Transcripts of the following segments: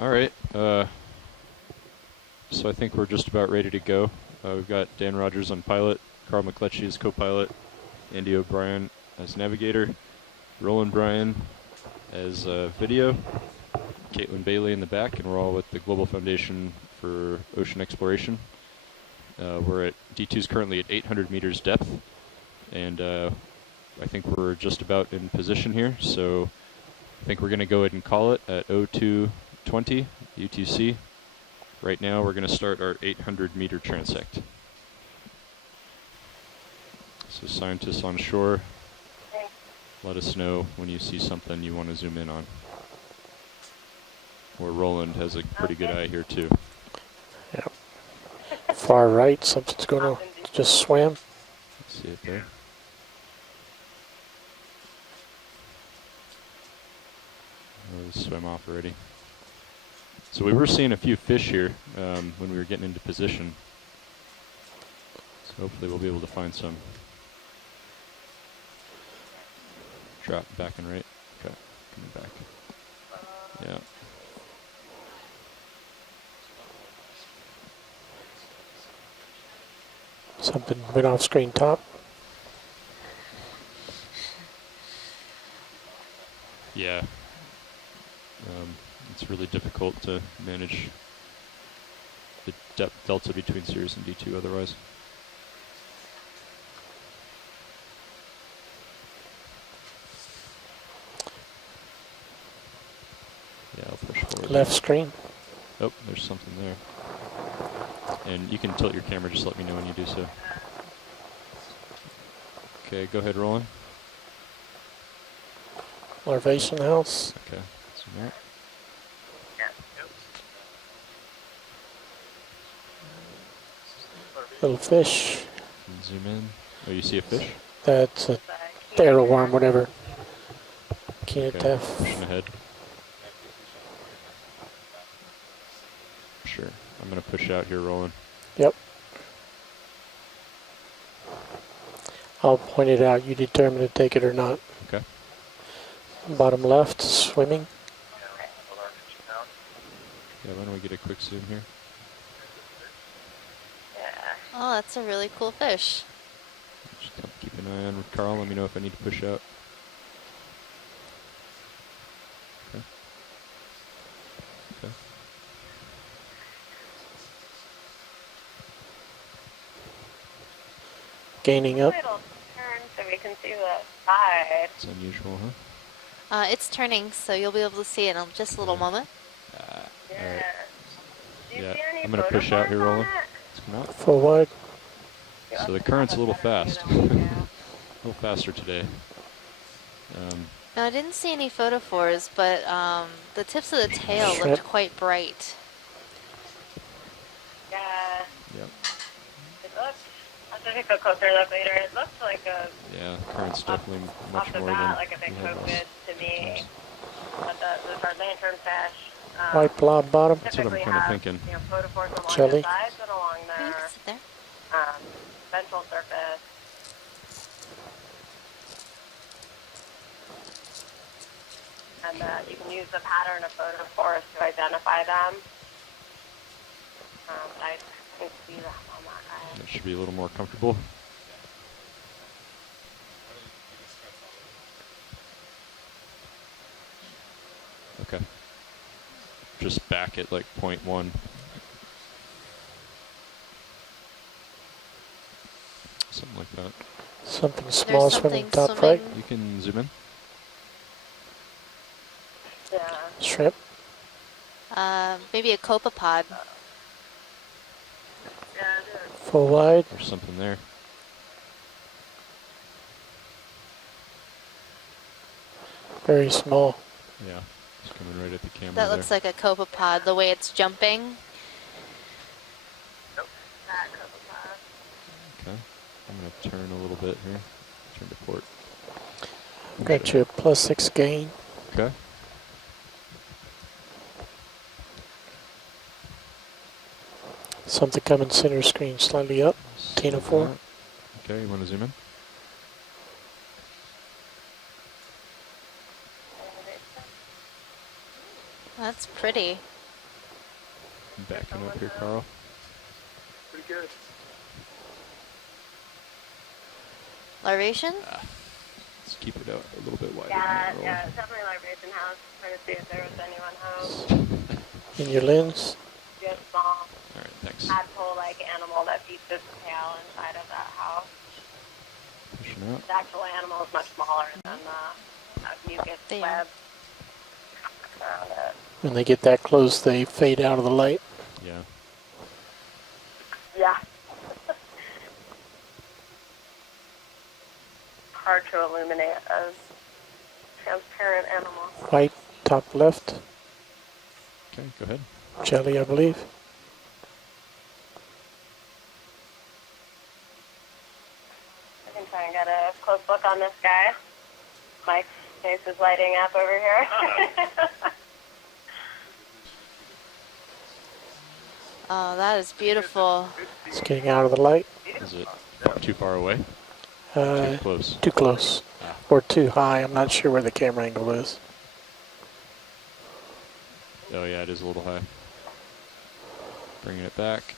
All right. So I think we're just about ready to go. We've got Dan Rogers on pilot, Carl McCletchy as co-pilot, Andy O'Brien as navigator, Roland Bryan as video, Caitlin Bailey in the back, and we're all with the Global Foundation for Ocean Exploration. We're at D2's currently at 800 meters depth, and I think we're just about in position here. So I think we're going to go ahead and call it at 0220 UTC. Right now we're going to start our 800 meter transect. So scientists on shore, let us know when you see something you want to zoom in on. Or Roland has a pretty good eye here too. Yeah. Far right, something's going to just swim. Let's see it there. Oh, it swam off already. So we were seeing a few fish here when we were getting into position. So hopefully we'll be able to find some. Drop back and right. Okay, coming back. Yeah. Something went off screen top. Yeah. It's really difficult to manage the depth delta between Sirius and D2 otherwise. Yeah, I'll push forward. Left screen. Oh, there's something there. And you can tilt your camera, just let me know when you do so. Okay, go ahead, Roland. Larvation house. Okay, zoom out. Little fish. And zoom in. Oh, you see a fish? That's a arrow worm, whatever. Can't Okay, have. pushing ahead. Sure. I'm going to push out here, Roland. Yep. I'll point it out. You determine to take it or not. Okay. Bottom left, swimming. Yeah, why don't we get a quick zoom here? Oh, that's a really cool fish. Just keep an eye on Carl. Let me know if I need to push out. Okay. Okay. Gaining up. It'll turn so we can see the side. It's unusual, huh? It's turning, so you'll be able to see it in just a little moment. All Yeah. right. Do you Yeah, see any I'm going to push out here, photographs on Roland. it? Let's come out. Full wide. So the current's a little fast. A little faster today. Now, I didn't see any photophores, but the tips of the tail Shrimp. looked quite bright. Yeah. Yep. It looks, I'll take a closer look later. It looks like a, Yeah, current's definitely much off the more bat, than like a big we had COVID last to me. times. But those are lanternfish. White blob bottom. That's what I'm Typically kind of have, thinking. you know, photophores along Jelly. the sides and along You can their sit there. ventral surface. And you can use the pattern of photophores to identify them. I can see them on that guy. That should be a little more comfortable. Okay. Just back at like 0.1. Something like that. Something small There's swimming something top right. You can zoom in. Yeah. Shrimp. Maybe a copepod. Yeah, it is. Full wide. There's something there. Very small. Yeah. It's coming right at the camera That there. looks like a copepod, the way it's jumping. That copepod. Okay. I'm going to turn a little bit here. Turn to port. Got you a +6 gain. Okay. Something coming center screen slightly up. Tina 4. Okay, you want to zoom in? That's pretty. Backing up here, Carl. Pretty good. Larvation? Let's keep it out a little bit wider. Yeah, than the yeah, roll. it's definitely Libration House. Trying to see if there was anyone home. In your lens. Just small Alright, thanks. tadpole-like animal that beats its tail inside of that house. Pushing out. The actual animal is much smaller than the mucus There. web around it. When they get that close, they fade out of the light. Yeah. Yeah. Hard to illuminate a transparent animal. White, top left. Okay, go ahead. Jelly, I believe. I can try and get a close look on this guy. My face is lighting up over here. Oh, that is beautiful. It's getting out of the light. Is it too far away? Uh, Too close. too close. Or too high. I'm not sure where the camera angle is. Oh yeah, it is a little high. Bringing it back.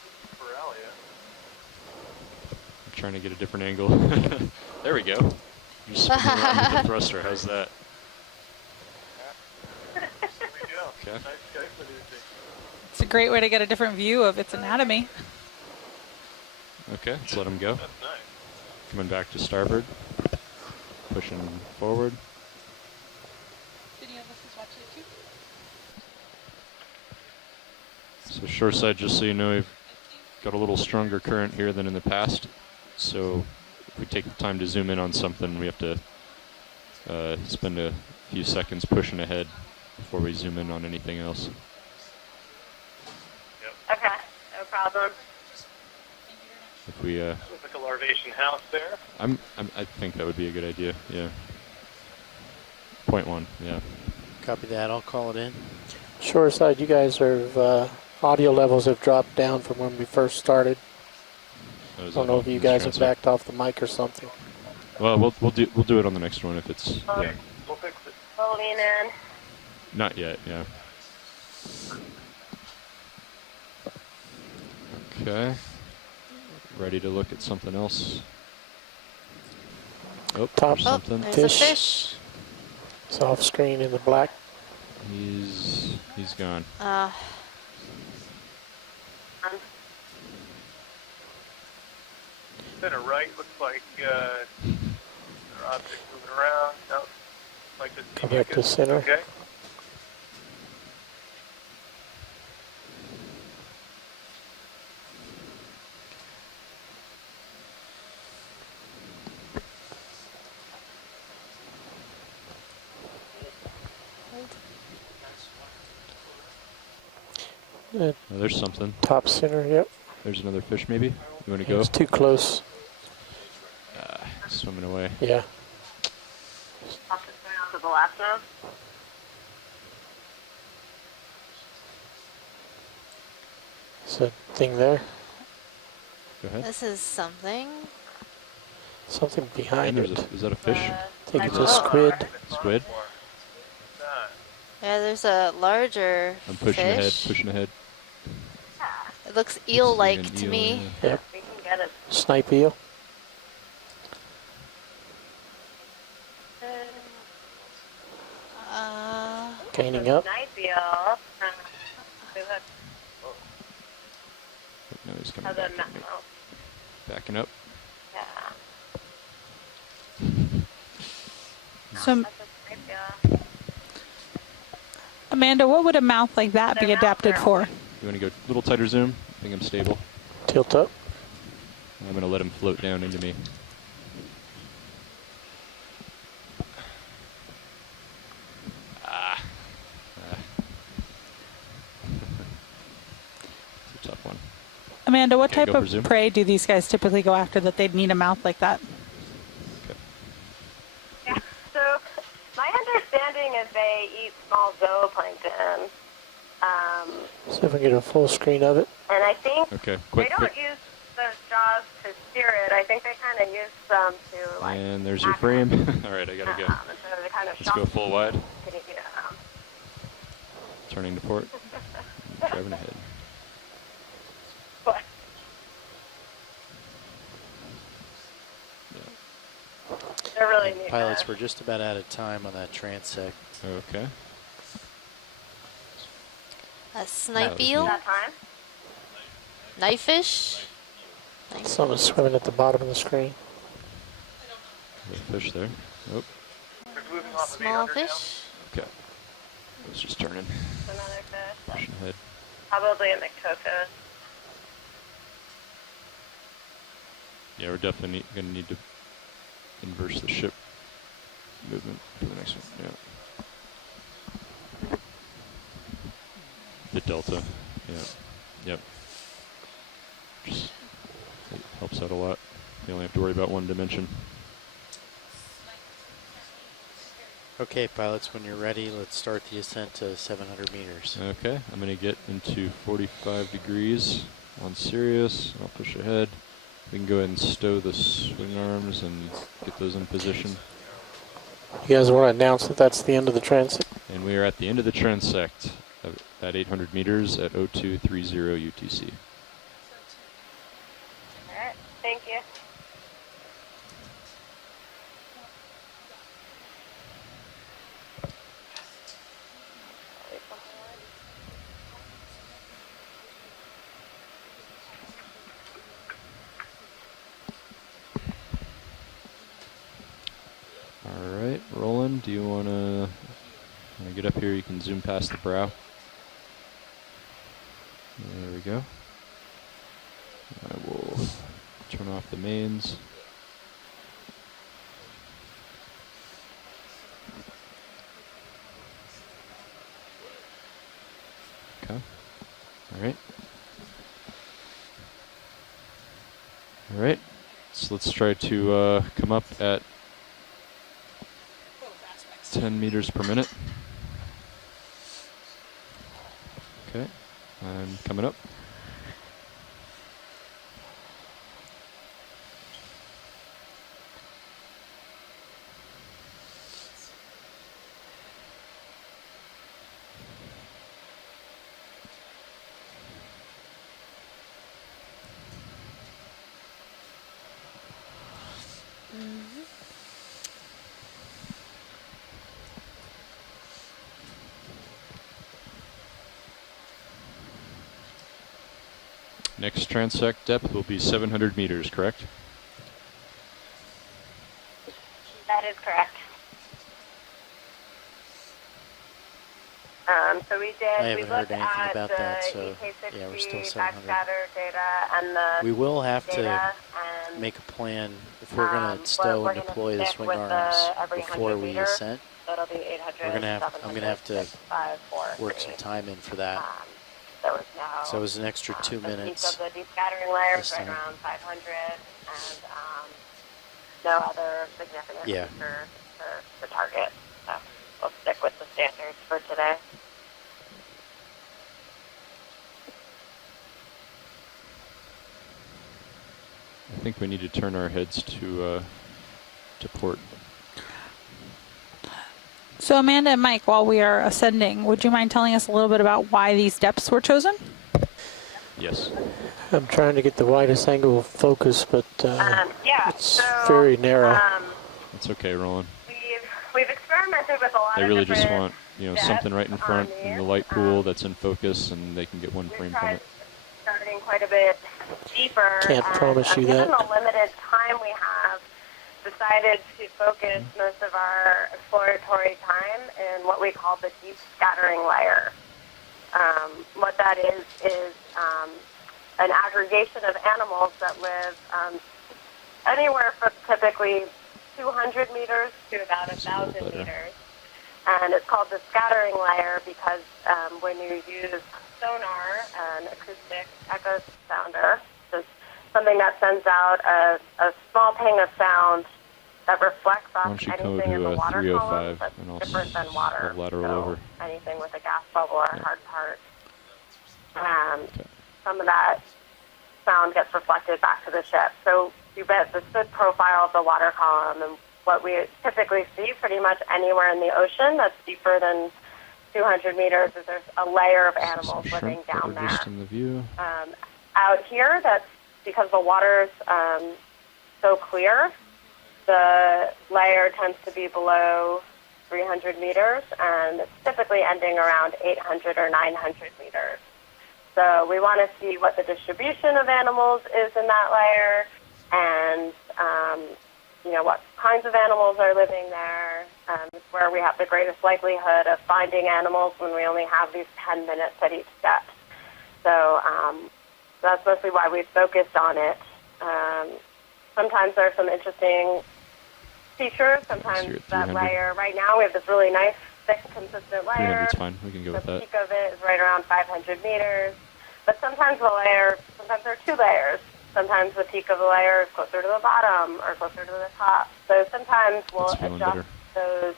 I'm trying to get a different angle. There we go. You spin around with the thruster. How's that? Okay. It's a great way to get a different view of its anatomy. Okay, let's let him go. Coming back to starboard. Pushing forward. So shoreside, just so you know, we've got a little stronger current here than in the past. So if we take the time to zoom in on something, we have to spend a few seconds pushing ahead before we zoom in on anything else. Okay, no problem. If we, Looks like a larvation house there. I think that would be a good idea. Yeah. 0.1. Yeah. Copy that. I'll call it in. Shoreside, you guys are, audio levels have dropped down from when we first started. Oh, I don't know if you guys have backed off the mic or something. Well, we'll do it on the next one if it's yeah. We'll fix it. We'll lean in. Not yet. Yeah. Okay. Ready to look at something else. Oh, Top. there's Oh, something. there's Fish. a fish. It's off screen in the black. He's gone. Center right looks like there are objects moving around. No, like this. Come back to center. Okay. Uh, Oh, there's something. top center, yep. There's another fish, maybe. You want to go? It's too close. Swimming away. Yeah. Off the swing onto the left now. There's a thing there. Go ahead. This is something. Something And behind there's it. is that a fish? I think it's a squid. Squid? Yeah, there's a larger I'm pushing ahead. fish. Pushing ahead. It looks eel-like Seeing an to eel, me. yeah. Yep. We can get it. Snipe eel. Gaining up. Nice eel. No, he's coming How's back that at me. mouth? Backing up. Yeah. So, That's a great eel. Amanda, what would a mouth like that be Their mouths adapted are- for? You want to go a little tighter zoom? I think I'm stable. Tilt up. I'm going to let him float down into me. It's a tough one. Amanda, what Okay, type go for of zoom. prey do these guys typically go after that they'd need a mouth like that? Yeah. So my understanding is they eat small zooplankton. See if we can get a full screen of it. And I think Okay, they quick, don't quick. use those jaws to steer it. I think they kind of use them to like. And there's your frame. All right, I got to go. So they kind of Let's go full wide. Can you get, Turning to port. Driving ahead. pilots, we're just about out of time on that transect. Okay. A snipe was eel? neat. That time? Knife fish? Someone's swimming at the bottom of the screen. There's a fish there. Oh, We're moving off of Small 800 now. fish? okay. It's just turning. Another fish. Pushing ahead. Probably a McCoco. Yeah, we're definitely going to need to inverse the ship movement for the next one. Yeah. The delta. Yeah. Yep. Just it helps out a lot. You only have to worry about one dimension. Okay, pilots, when you're ready, let's start the ascent to 700 meters. Okay, I'm going to get into 45 degrees on Sirius. I'll push ahead. We can go ahead and stow the swing arms and get those in position. You guys want to announce that that's the end of the transit? And we are at the end of the transect at 800 meters at 0230 UTC. All right. Thank you. All right, Roland, do you want to get up here? You can zoom past the brow. There we go. I will turn off the mains. Okay. All right. All right. So let's try to come up at 10 meters per minute. Okay, I'm coming up. Next transect depth will be 700 meters, correct? That is correct. So we I did. We haven't heard looked anything at about the that, so EK60 yeah, we're still 700. backscatter data and the We will have to data and make a plan if we're going to stow we're and gonna deploy the stick swing with arms the every before 100 we meter. ascent. So it'll be 800. I'm gonna have to 6, 5, 4, work 3. some time in for that. There was no. So it was an extra 2 the minutes. peak of the deep scattering layer this is right time. around 500, and no other significant Yeah. feature for the target. So we'll stick with the standards for today. I think we need to turn our heads to port. So Amanda and Mike, while we are ascending, would you mind telling us a little bit about why these depths were chosen? Yes. I'm trying to get the widest angle of focus, but Yeah, it's so very narrow. It's okay, Roland. we've experimented with a lot They of really different just want, depths something right in front on in the these. light pool that's in focus, and they can get one We've frame from tried it. starting quite a bit deeper. Can't and, promise you given that. the limited time we have, decided to focus most of our exploratory time in what we call the deep scattering layer. What that is an aggregation of animals that live anywhere from typically 200 meters to about 1,000 meters. And it's called the scattering layer because when you use sonar, an acoustic echo sounder, just something that sends out a small ping of sound that reflects Why off don't you go anything in the to water 305 column that's and I'll different than water. lateral so over. anything with a gas bubble or a Yeah. hard part. Some of that sound gets reflected back to the ship. So you get the soot profile of the water column, and what we typically see pretty much anywhere in the ocean that's deeper than 200 meters is there's a layer of animals Some living shrimp that down are there. just in the view. Out here, that's because the water's so clear, the layer tends to be below 300 meters, and it's typically ending around 800 or 900 meters. So we want to see what the distribution of animals is in that layer, and what kinds of animals are living there. It's where we have the greatest likelihood of finding animals when we only have these 10 minutes at each step. So that's mostly why we focused on it. Sometimes there are some interesting features. Sometimes that layer, right now we have this really nice, thick, consistent layer. 300's fine. We can go with that. The peak of it is right around 500 meters. But sometimes there are two layers. Sometimes the peak of the layer is closer to the bottom or closer to the top. So sometimes we'll adjust those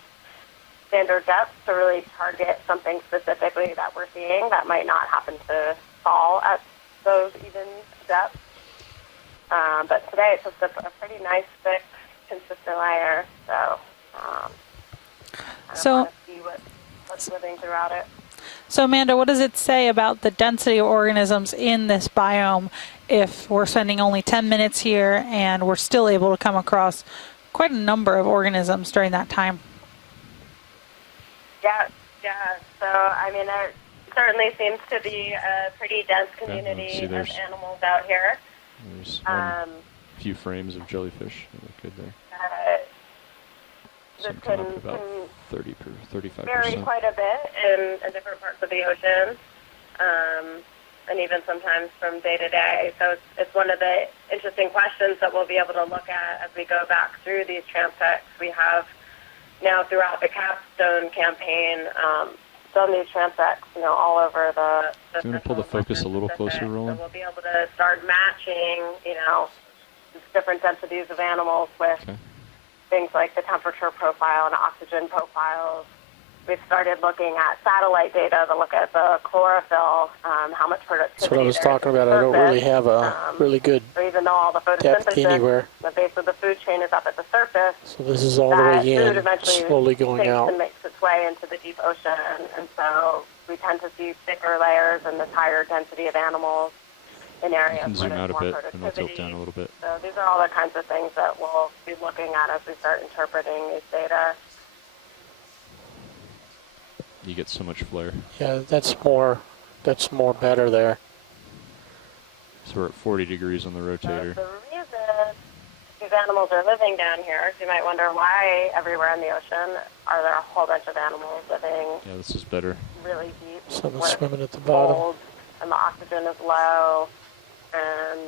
standard depths to really target something specifically that we're seeing that might not happen to fall at those even depths. But today it's just a pretty nice, thick, consistent layer. So I want to see what's living throughout it. So Amanda, what does it say about the density of organisms in this biome if we're spending only 10 minutes here and we're still able to come across quite a number of organisms during that time? Yeah. So, I mean, there certainly seems to be a pretty dense community of animals out here. There's a few frames of jellyfish that look good there. This Some come up about 35%. Vary quite a bit in different parts of the ocean, and even sometimes from day to day. So it's one of the interesting questions that we'll be able to look at as we go back through these transects. We have now throughout the capstone campaign done these transects, all over the Do you want to pull the focus a little closer, Roland? So we'll be able to start matching, different densities of animals with things like the temperature profile and oxygen profiles. We've started looking at satellite data to look at the chlorophyll, how much productivity. That's what I was talking about. I don't really have a really good so even though all the depth photosynthesis, anywhere. the base of the food chain is up at the surface. So this is all the way in, slowly going sinks out. And makes its way into the deep ocean, and so we tend to see thicker layers and this higher density of animals in areas You can zoom where out there's a more bit and we'll tilt down a little bit. So these are all the kinds of things that we'll be looking at as we start interpreting these data. You get so much flare. Yeah, that's more better there. So we're at 40 degrees on the rotator. So the reason these animals are living down here, you might wonder why everywhere in the ocean are there a whole bunch of animals living Yeah, this is better. really deep. Some where swimming at the it's bottom. cold and the oxygen is low, and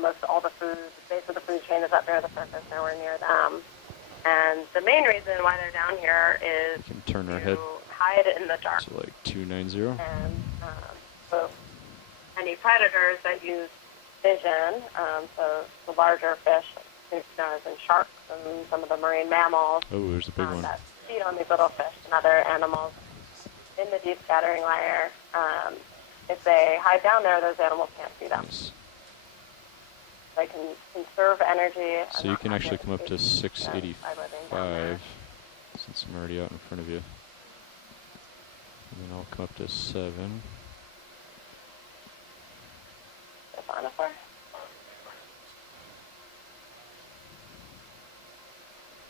most all the food, the base of the food chain is up near the surface, nowhere near them. And the main reason why they're down here is We can turn our to head hide in the dark. to like 290. And so any predators that use vision, so the larger fish, as in sharks and some of the marine mammals, Oh, there's a big one. that feed on these little fish and other animals in the deep scattering layer. If they hide down there, those animals can't see them. Nice. They can conserve energy. So you can actually come up to 685 since I'm already out in front of you. And then I'll come up to 7.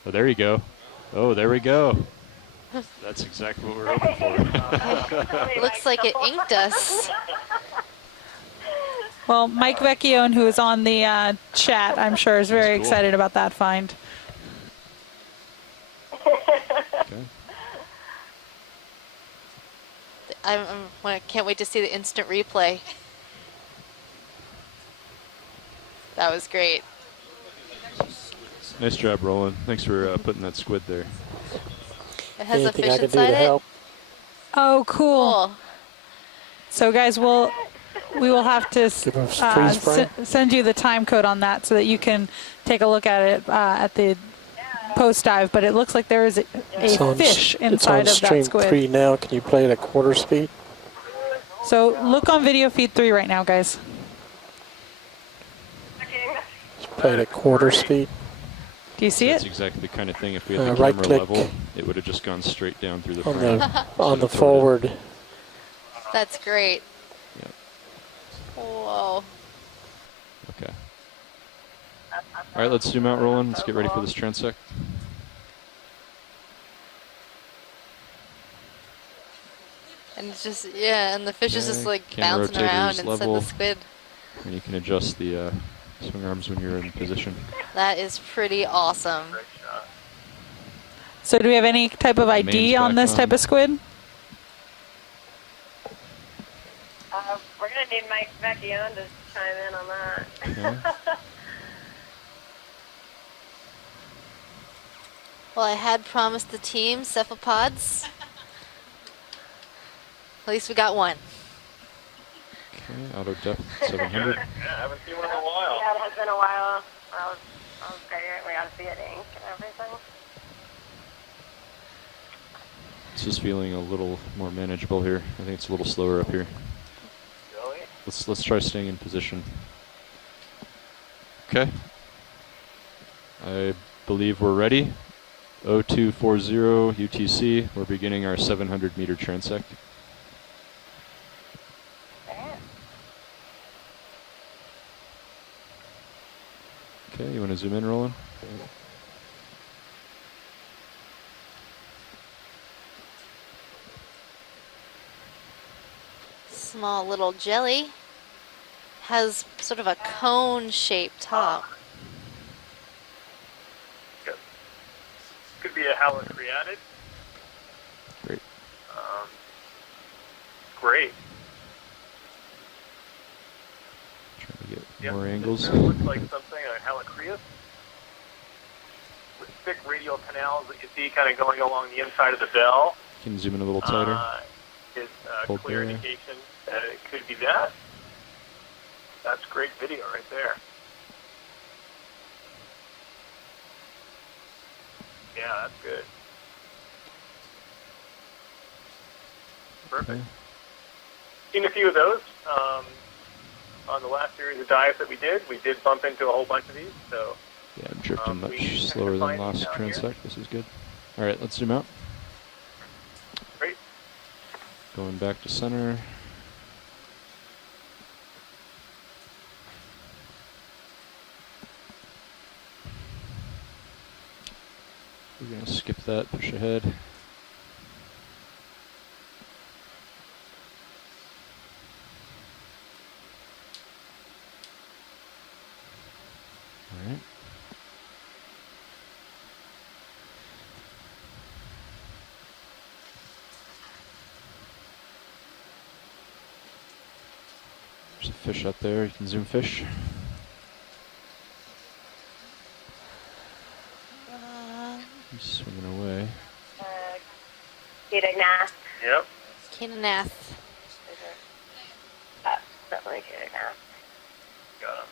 Oh, there you go. Oh, there we go. That's exactly what we're hoping for. Looks like it inked us. Well, Mike Vecchione, who is on the chat, I'm sure is very excited about that find. Okay. I can't wait to see the instant replay. That was great. Nice job, Roland. Thanks for putting that squid there. It has a Anything fish I can do inside to it. help? Oh, cool. Cool. So guys, we will have to Give us freeze frame. send you the time code on that so that you can take a look at it at the post dive. But it looks like there is a fish inside it's of on that stream squid. 3 now. Can you play it at quarter speed? So look on video feed 3 right now, guys. Just play it at quarter speed. Do you see That's it? exactly the kind of thing. If we had the Right camera click level, it would have just gone straight down through the On frame. the forward. That's great. Yep. Whoa. Okay. All right, let's zoom out, Roland. Let's get ready for this transect. And it's just, yeah, and the fish is just Okay, like camera bouncing around rotators and level. the squid. And you can adjust the swing arms when you're in position. That is pretty awesome. Great shot. So do we have any type of ID Main's on back this type on. of squid? We're going to need Mike Vecchione to chime in on that. Okay. Well, I had promised the team cephalopods. At least we got one. Okay, auto depth 700. Yeah, I haven't seen one in a while. Yeah, it has been a while. That was great. We got to see it ink and everything. It's just feeling a little more manageable here. I think it's a little slower up here. Really? Let's try staying in position. Okay. I believe we're ready. 0240 UTC. We're beginning our 700 meter transect. Okay, you want to zoom in, Roland? Small little jelly. Has sort of a cone-shaped top. Good. Could be a halocreatid. Great. Great. Trying to get Yep, more this angles. kinda looks like something, a halocreus, with thick radial canals that you see kind of going along the inside of the bell. Can you zoom in a little tighter? Is Hold clear there. indication that it could be that. That's great video right there. Yeah, that's good. Perfect. Okay. Seen a few of those on the last series of dives that we did. We did bump into a whole bunch of these, so Yeah, I'm drifting we much tend to slower than find last these down here. transect. This is good. All right, let's zoom out. great. Going back to center. We're gonna skip that, push ahead. All right. There's a fish up there. You can zoom fish. He's swimming away. Ketognath. Yep. Canaanath. That's definitely ketognath. Got him.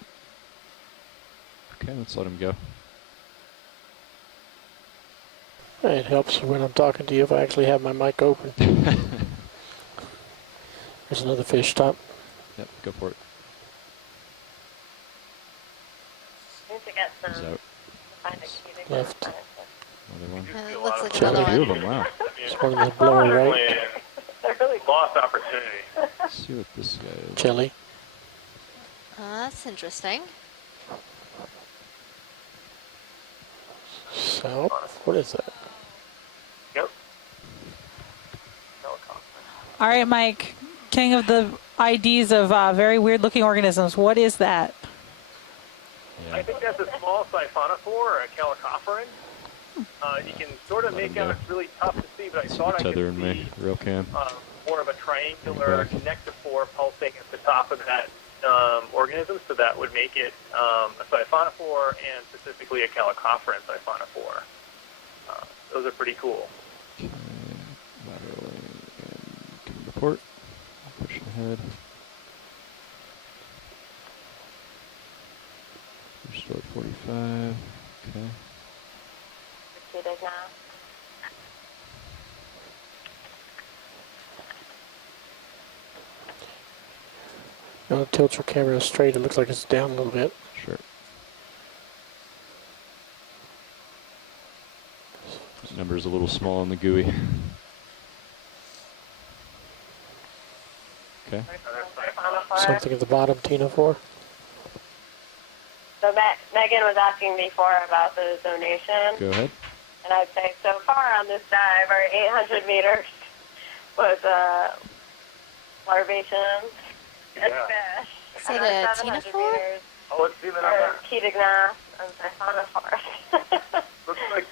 Okay, let's let him go. It helps when I'm talking to you if I actually have my mic open. There's another fish top. Yep, go for it. Need to get He's some. out. Find a ketognath. Left. Another one. It looks like Jelly. another Two one. of them, wow. It's one of the blower, right? Certainly They're really lost opportunity. Let's see what this guy is. Jelly. That's interesting. So, what is that? Yep. Helicopter. All right, Mike, king of the IDs of very weird looking organisms. What is that? I Yeah. think that's a small siphonophore or a calicopheran. You can sort of Let make him out go. it's really tough to see, but I thought I could Tether in see me, real cam. more of a triangular connectophore pulsing at the top of that organism, so that would make it a siphonophore and specifically a calicopheran siphonophore. Those are pretty cool. Okay, laterally and can report. Push ahead. We're still at 45. Okay. ketognath. You want to tilt your camera straight. It looks like it's down a little bit. Sure. This number's a little small on the GUI. Okay. Siphonophore. Something at the bottom, Tina, for? So Megan was asking before about the zonation. Go ahead. And I'd say so far on this dive, our 800 meters was larvaceans and fish. Is And it our a 700 ctenophore? meters Oh, let's see that on are there. Ketognath and siphonophores. Looks like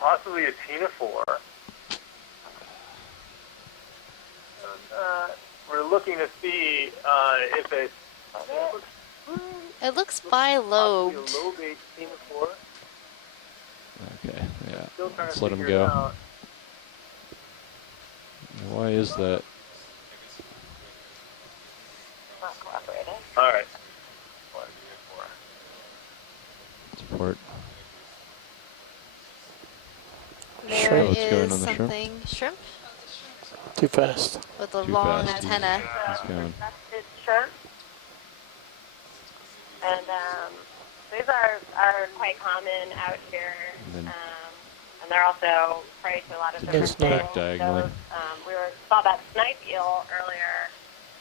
possibly a ctenophore. And, we're looking to see if it looks It looks possibly bilobed. a lobate ctenophore. Okay, yeah. Still trying Let's to let him figure it go. out. Why is that? Not cooperating. All right. Support. There Shrimp. What's going is on the shrimp? something. Shrimp? Too fast. With a Too long fast. antenna. He's going. Infested shrimp. And these are quite common out here. And then- And they're also prey to a lot of Did different this not- things. diagonally. Those, we saw that snipe eel earlier,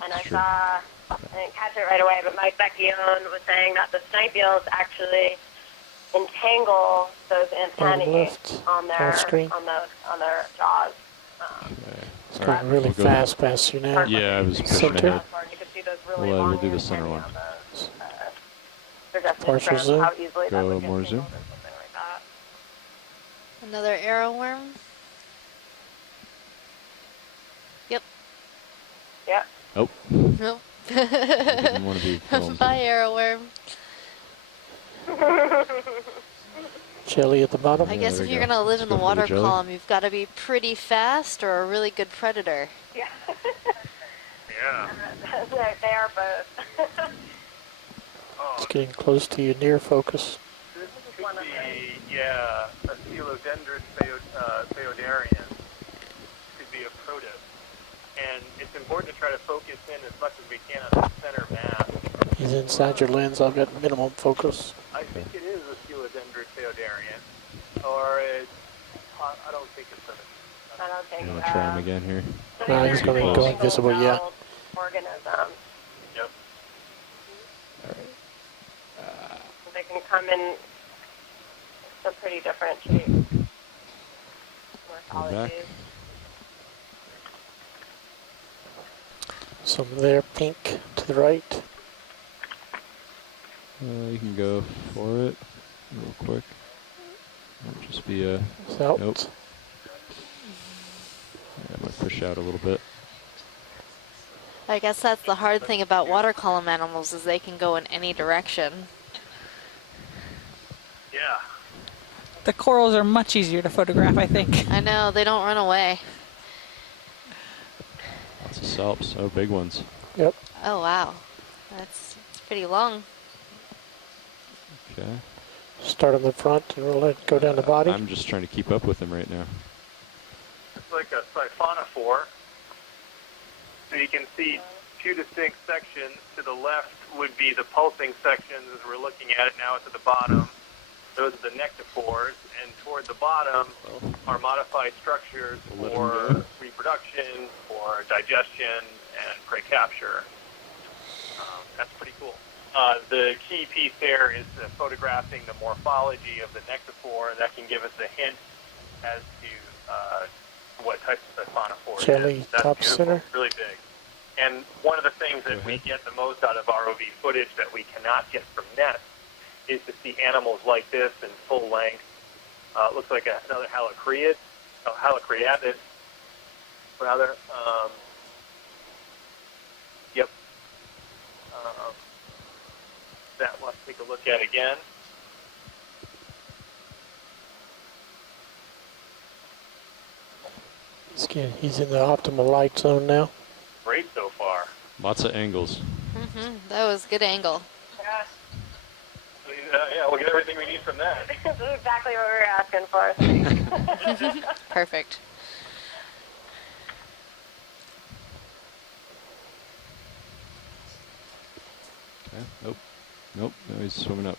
and I Sure. saw, I didn't catch it right away, but Mike Becchione was saying that the snipe eels actually entangle those antennae left, on their screen. on their jaws. Okay. It's All going right, really we'll go- fast past you now. Yeah, I was pushing Center. ahead. You can see those really We'll long do the center antennae one. on those, they're definitely Partial shrimp, zoom. how easily that Go would get more tangled zoom. or something like that. Another arrowworm. Yep. Yep. Oh, Nope. didn't want to be filmed. Bye, arrowworm. Jelly at the bottom. I Yeah, guess there if we you're go. going to live Let's in go the for the water jelly. column, you've got to be pretty fast or a really good predator. Yeah. Yeah. they are both. Oh, It's getting close to you near focus. this could be, yeah, a Coelodendron theodarian. Could be a prototype. And it's important to try to focus in as much as we can on the center mass. He's inside your lens. I've got minimum focus. I think it is a Coelodendron theodarian. Or it's, I don't think it's a, I don't think You want to try him again here? No, he's gonna go single invisible, yeah. celled organism. yep. They can come in some pretty different shapes. Go back. Morphologies. Some there, pink to the right. You can go for it real quick. Might just be a. It's out. Nope. Yeah, I might push out a little bit. I guess that's the hard thing about water column animals is they can go in any direction. Yeah. The corals are much easier to photograph, I think. I know, they don't run away. Lots of salps. Oh, big ones. Yep. Oh, wow. That's pretty long. Okay. Start on the front and we'll let it go down the body. I'm just trying to keep up with him right now. It's like a siphonophore. So you can see two distinct sections. To the left would be the pulsing sections as we're looking at it now. It's at the bottom. Those are the nectophores. And toward the bottom are modified structures We'll let for him go. reproduction, for digestion, and prey capture. That's pretty cool. The key piece there is photographing the morphology of the nectophore. That can give us a hint as to what type of siphonophore Jelly it is. That's top beautiful. center. Really big. And one of the things that Go we ahead. get the most out of ROV footage that we cannot get from nets is to see animals like this in full length. Looks like another halocreatid, rather. Yep. That let's take a look at again. He's in the optimal light zone now. Great so far. Lots of angles. That was a good angle. Yeah. Yeah, we'll get everything we need from that. This is exactly what we were asking for. Perfect. Okay. Nope. Nope. No, he's swimming up.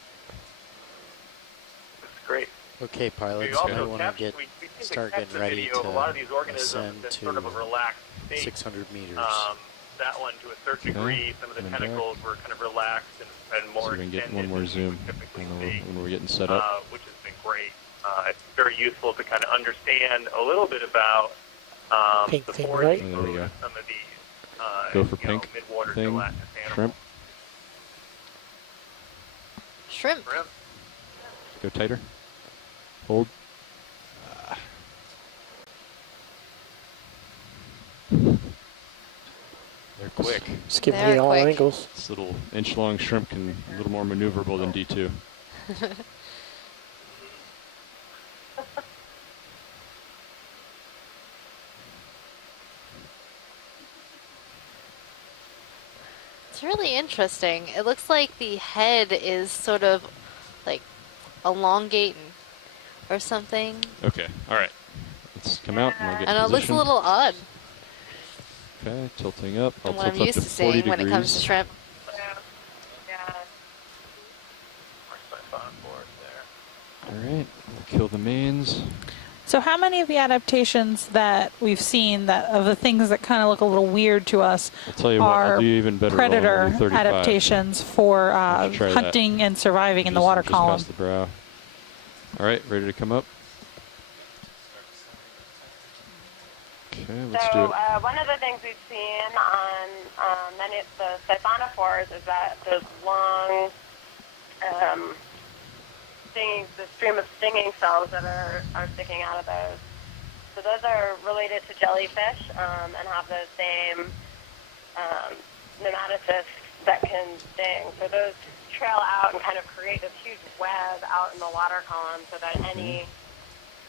It's great. Okay, We pilots, also we want to captured- get we seem to start catch getting the ready video of a lot of to these organisms ascend in sort of a to relaxed state. 600 meters. that one to a certain degree. Some of the coming tentacles were kind of relaxed and more See if we can get extended one more than we zoom would typically when we're getting see, set up. which has been great. It's very useful to kind of understand a little bit about Pink the thing, foraging right? There we mode go. of some of these Go for you know, pink midwater thing, gelatinous animals. shrimp. Shrimp. Shrimp. Go tighter. Hold. They're quick. Just giving They're you all quick. angles. This little inch-long shrimp can a little more maneuverable than D2. It's really interesting. It looks like the head is sort of like elongating or something. Okay, all right. Let's come out and we'll get I know, it looks a position. little odd Okay, tilting up. I'll than what I'm tilt up used to to 40 seeing when it comes to degrees. shrimp. Yeah. Where's my phone for it there? All right, we'll kill the mains. So how many of the adaptations that we've seen that of the things that kind of look a little weird to us I'll tell you what, are I'll do even better rolling predator only 35. adaptations for Why don't you try that? hunting and surviving in the Just- water just column? past the brow. All right, ready to come up? Okay, let's do So it. one of the things we've seen on many of the siphonophores is that those long the stream of stinging cells that are sticking out of those. So those are related to jellyfish and have those same nematocysts that can sting. So those trail out and kind of create this huge web out in the water column so that any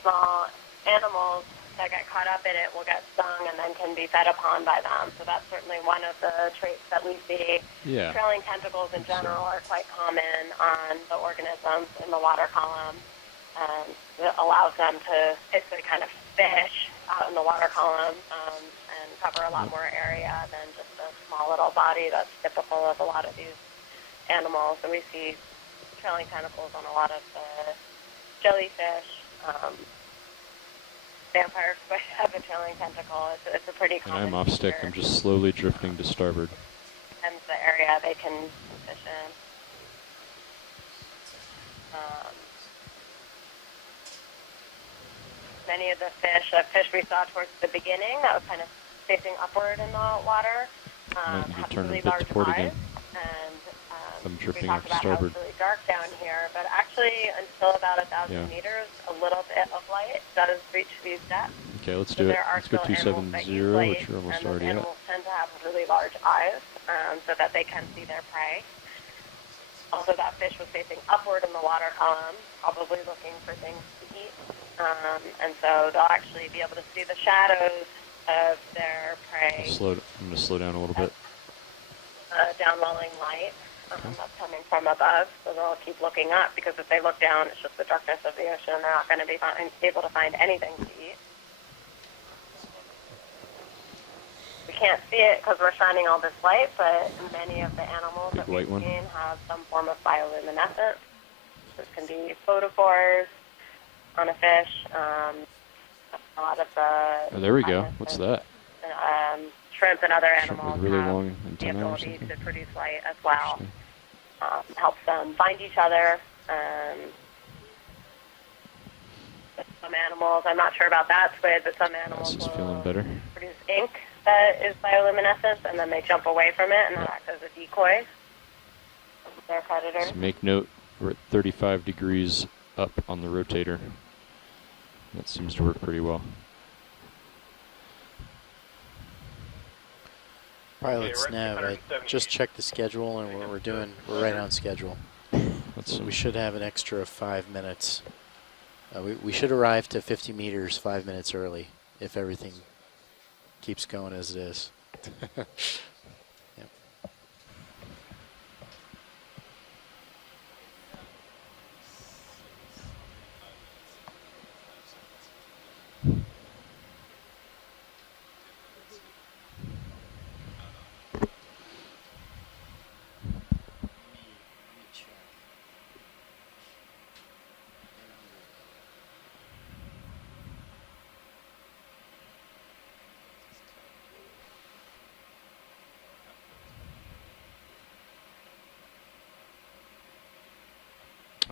small animals that get caught up in it will get stung and then can be fed upon by them. So that's certainly one of the traits that we see. Yeah. Trailing tentacles in general are quite common on the organisms in the water column. And it allows them to basically kind of fish out in the water column and cover a lot more area than just a small little body that's typical of a lot of these animals. And we see trailing tentacles on a lot of the jellyfish. Vampire squid have a trailing tentacle. It's a pretty And common I'm off stick. feature. I'm just slowly drifting to starboard. And the area they can fish in. Many of the fish we saw towards the beginning that was kind of facing upward in the water Might need to have turn a really bit to large port eyes. again. And I'm we drifting talked off about how starboard. it's really dark down here, but actually until about 1,000 Yeah. meters, a little bit of light does reach these depths. Okay, let's So do it. there are Let's go still animals that 270, use light, which you're almost and those already at. animals tend to have really large eyes so that they can see their prey. Also, that fish was facing upward in the water column, probably looking for things to eat. And so they'll actually be able to see the shadows of their prey. I'm going to slow down a little bit. Downwelling light that's coming from above. So they'll keep looking up because if they look down, it's just the darkness of the ocean. They're not going to be able to find anything to eat. We can't see it because we're shining all this light, but many of the animals Big that we've white one. seen have some form of bioluminescence. This can be photophores on a fish. A lot of the Oh, there we go. What's that? Shrimp and other Shrimp animals with really have long the antennae or ability something? to produce light as well. Interesting. Helps them find each other. Some animals, I'm not sure about that squid, but some animals This is will feeling better. produce ink that is bioluminescent, and then they jump away from it, and that Yeah. acts as a decoy. They're predators. So make note, we're at 35 degrees up on the rotator. That seems to work pretty well. Pilots we're at nav, I 270. just checked the schedule and we're right on schedule. That's So some, we should have an extra 5 minutes. We should arrive to 50 meters 5 minutes early if everything keeps going as it is. Yep.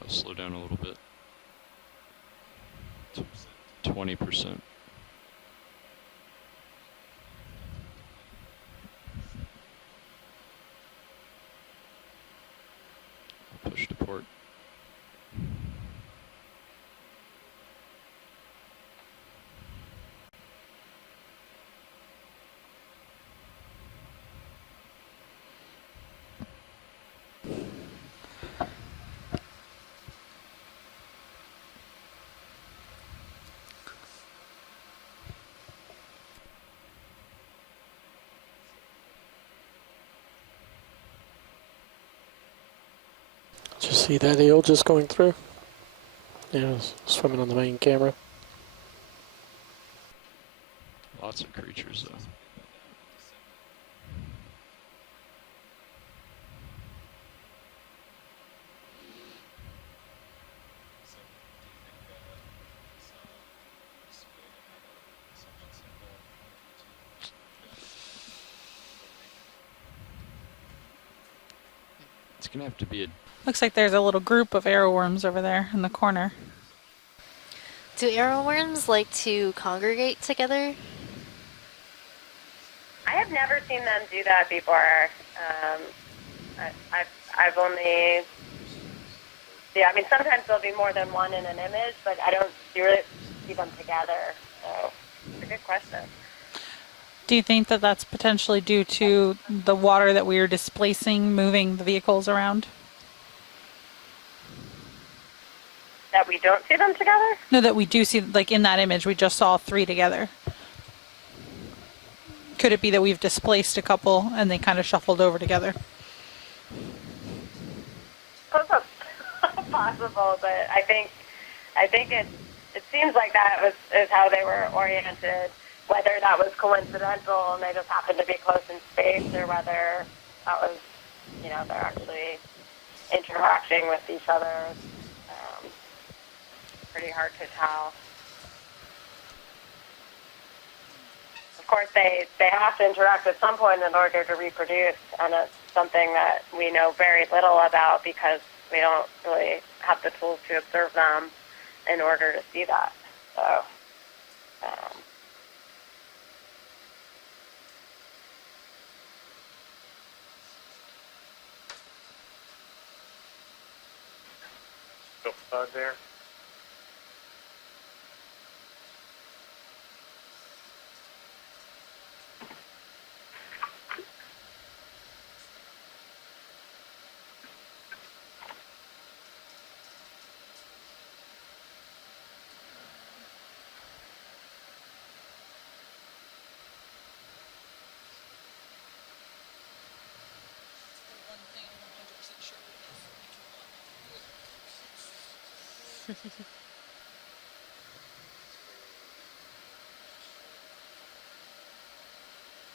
Slow down a little bit. 20%. Push to port. Did you see that eel just going through? Yeah, it was swimming on the main camera. Lots of creatures though. It's gonna have to be a Looks like there's a little group of arrowworms over there in the corner. Do arrowworms like to congregate together? I have never seen them do that before. I've only, yeah, I mean, sometimes there'll be more than one in an image, but I don't really see them together. So it's a good question. Do you think that that's potentially due to the water that we are displacing, moving the vehicles around? That we don't see them together? No, that we do see, like in that image, we just saw 3 together. Could it be that we've displaced a couple and they kind of shuffled over together? Possible, but I think it seems like that is how they were oriented. Whether that was coincidental and they just happened to be close in space, or whether that was, you know, they're actually interacting with each other. Pretty hard to tell. Of course, they have to interact at some point in order to reproduce, and it's something that we know very little about because we don't really have the tools to observe them in order to see that. So, there.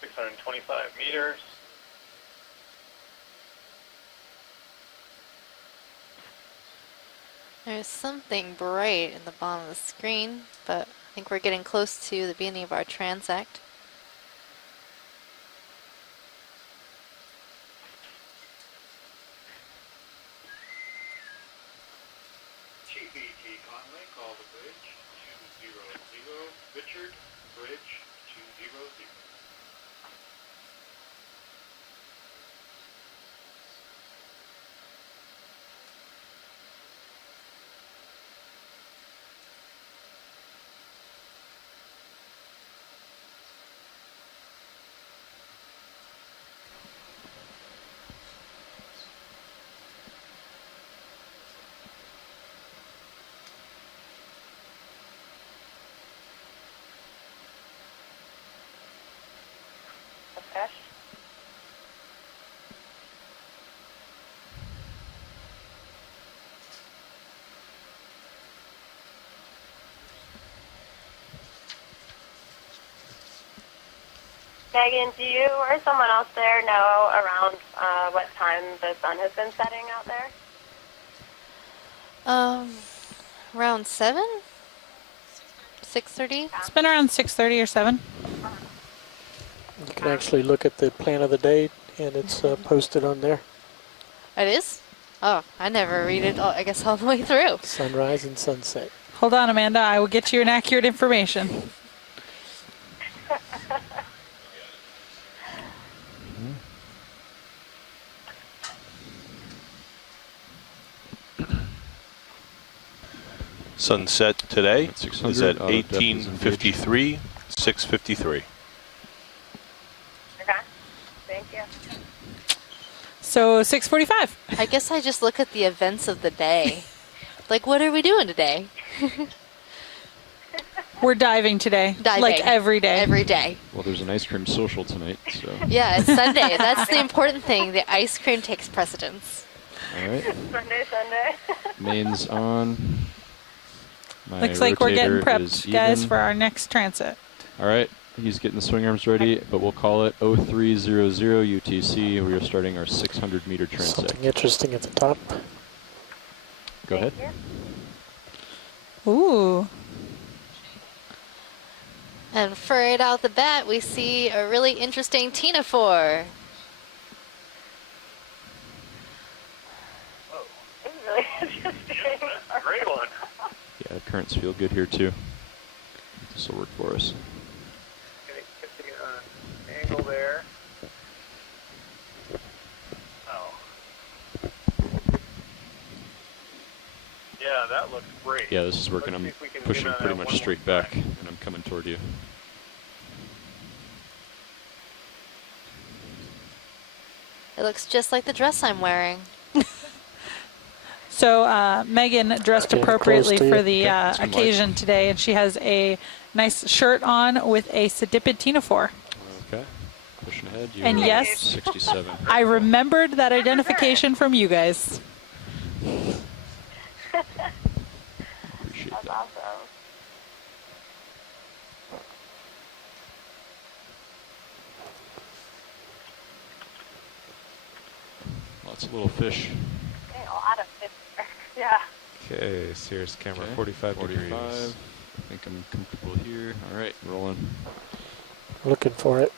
$625 meters. There's something bright in the bottom of the screen, but I think we're getting close to the beginning of our transect. Chief E.T. Conway, call the bridge 200, Richard, bridge 200. fish. Megan, do you or someone else there know around what time the sun has been setting out there? Around 7? 6:30? It's been around 6:30 or 7. You can actually look at the plan of the day, and it's posted on there. It is? Oh, I never read it. I guess all the way through. Sunrise and sunset. Hold on, Amanda. I will get you an accurate information. Sunset today At 600, is at auto depth is engaged. 1853, 653. Okay. Thank you. So 6:45. I guess I just look at the events of the day. Like, what are we doing today? We're diving today. Diving. Like every day. Every day. Well, there's an ice cream social tonight, so. Yeah, it's Sunday. That's the important thing. The ice cream takes precedence. All right. Sunday. Mains on. My Looks like we're getting rotator is prepped, guys, even. for our next transit. All right. He's getting the swing arms ready, but we'll call it 0300 UTC. We are starting our 600 meter transect. Something interesting at the top. Go ahead. Ooh. And for right out the bat, we see a really interesting Tina 4. This is really interesting. Great one. Yeah, currents feel good here too. This will work for us. Getting an angle there. Oh. Yeah, that looks great. Yeah, this is working. Let's see I'm if we can pushing get on pretty that much one straight more back, time. and I'm coming toward you. It looks just like the dress I'm wearing. So Megan dressed Getting appropriately close to for you. the Okay, zoom occasion today, and she has a nice shirt on with a Sedipid Tina 4. Okay. Pushing ahead. And You're yes. 67. I remembered that identification from you guys. Appreciate That's that. awesome. Lots of little fish. Getting a lot of fish there. Yeah. Okay, Cirrus camera, Okay, 45 degrees. 45. I think I'm comfortable here. All right, rolling. Looking for it.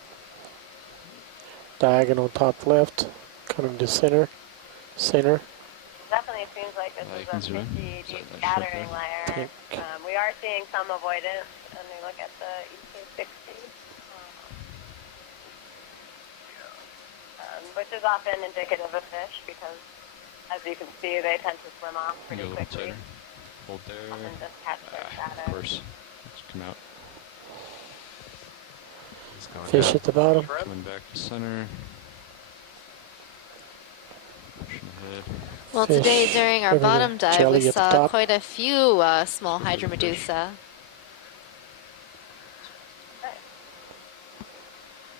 Diagonal top left. Coming to center. Center. Definitely seems like this You is can a zoom in. 50 Sorry, deep that scattering short layer. Pink. We are seeing some avoidance, and we look at the EK60, which is often indicative of fish because, as you can see, they tend to swim off Go pretty a little quickly tighter. Hold there. and just catch their Of shadow. course. Let's come out. It's going Fish down. at the bottom. Coming back to center. Pushing ahead. Well, Fish, today during our everything. bottom dive, Jelly we at the saw top. quite a few small hydromedusa.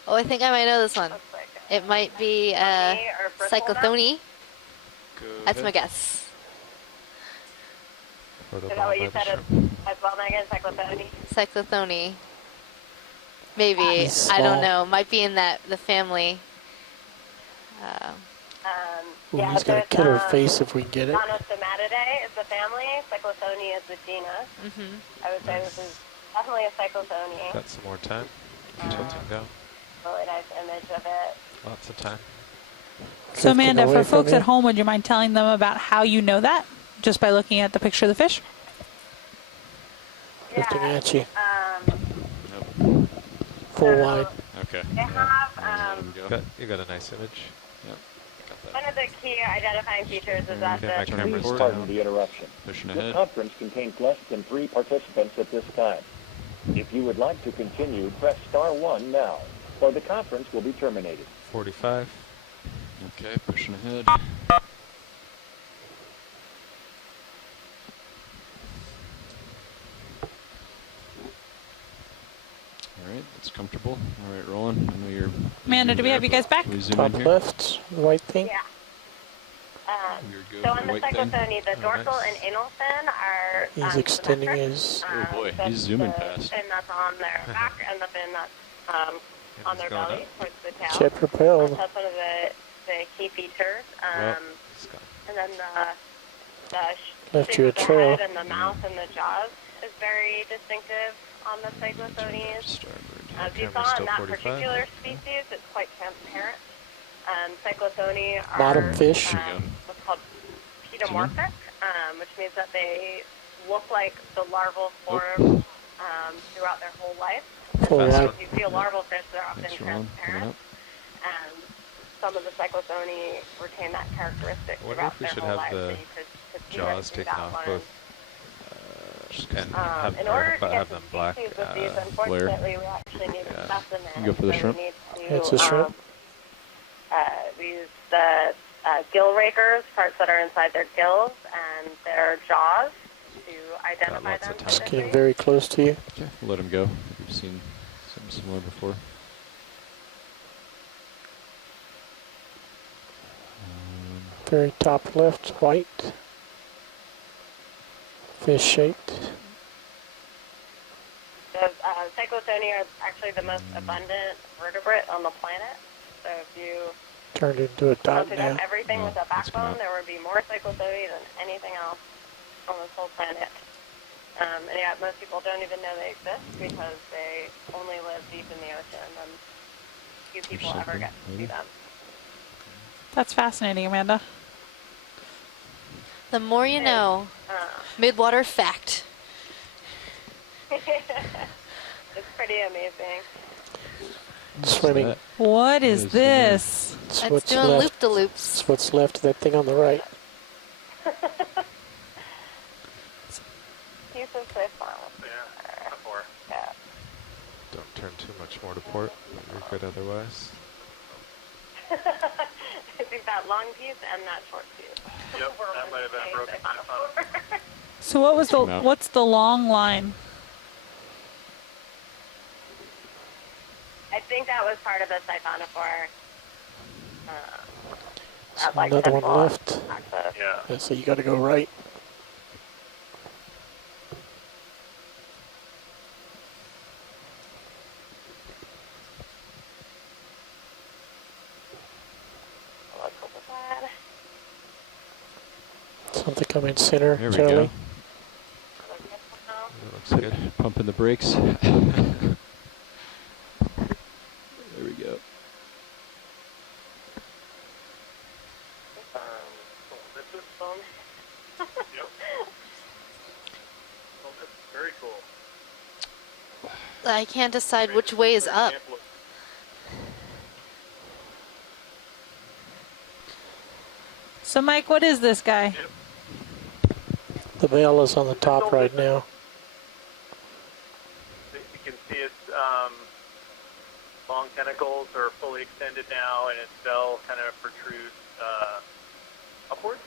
Oh, I think I might know this one. Looks like It might be Cyclothony or bristle nut. Cyclothony. Go That's my ahead. guess. Photo Is that ball what you by the said ship. as well, Megan? Cyclothony? Cyclothony. Maybe. He's I don't small. know. Might be in that the family. Ooh, Yeah, he's got a there's, killer face if we can get it. Monostomatidae is the family. Cyclothony is the genus. Mm-hmm. I would say this is definitely a cyclothony. Got some more time. Tilting down. Really nice image of it. Lots of time. So Drifting Amanda, away for from folks you. at home, would you mind telling them about how you know that? Just by looking at the picture of the fish? Drifting at you. Nope. Full wide. Okay. They have There we go. You got a nice image. Yep. Got one that. of the key identifying features is that Okay, my the camera's Please down. the interruption. Pushing This ahead. conference contains less than 3 participants at this time. If you would like to continue, press star 1 now, or the conference will be terminated. 45. Okay, pushing ahead. All right, that's comfortable. All right, rolling. I know you're. Amanda, do we there, have you guys but back? we zoom Top in here. left. The white thing. Yeah. You're good So with on the the white thing. cyclothony, the Oh, dorsal nice. and anal fin are He's extending symmetric. his. Oh boy, That's he's zooming the fast. fin that's on their back and the fin that's on he's their going belly up. towards the tail. Jet propelled. That's one of the key features. Well, it's gone. And then the Left shape you a of the trail. head and the mouth and the jaws is very distinctive on the cyclothonies. Starboard. As you Camera's saw still in that 45. particular species, it's quite transparent. Cyclothony are Bottom fish. Here we go. what's called cheetomorphic, which means that they look like the larval form throughout their whole life. Full And so life. if you see a larval fish, they're often Thanks, Roland. Coming transparent. up. And some of the cyclothoni retain that characteristic I wonder throughout if we their should whole have life. the So you could see jaws through taken that off lens. both and have, In or order to have get them the black. species with these, unfortunately, we actually need a specimen. You go for the so shrimp? We need to, It's a shrimp. we use the gill rakers, parts that are inside their gills and their jaws to identify lots them. of time. It's physically. getting very close to you. Okay, we'll let him go. We've seen something similar before. Very top left, white. Fish shaped. The cyclothoni are actually the most abundant vertebrate on the planet. So if you Turned into a dot counted now. up everything Oh, with a that's coming backbone, up. there would be more cyclothoni than anything else on this whole planet. And yet most people don't even know they exist because they only live deep in the ocean and few people ever something, get to see maybe? them. That's fascinating, Amanda. The more you know. Midwater fact. It's pretty amazing. Swimming. That- What is is this? It's It's what's doing left. loop-de-loops. It's what's left of that thing on the right. He's a fish farm. Yeah, before. Yeah. Don't turn too much more to port. You're good otherwise. I think that long piece and that short piece. Yep, that might have been a broken python. So what was the Come out. what's the long line? I think that was part of the siphonophore. So another one left. Access. Yeah. Yeah, so you got to go right. Let's look at that. Something coming center, There we Charlie. go. Look at now. That looks good. Pumping the brakes. There we go. This is fun. Yep. Well, that's very cool. I can't decide which way is up. So Mike, what is this guy? The male is on the top right now. You can see its long tentacles are fully extended now, and its bell kind of protrudes upwards.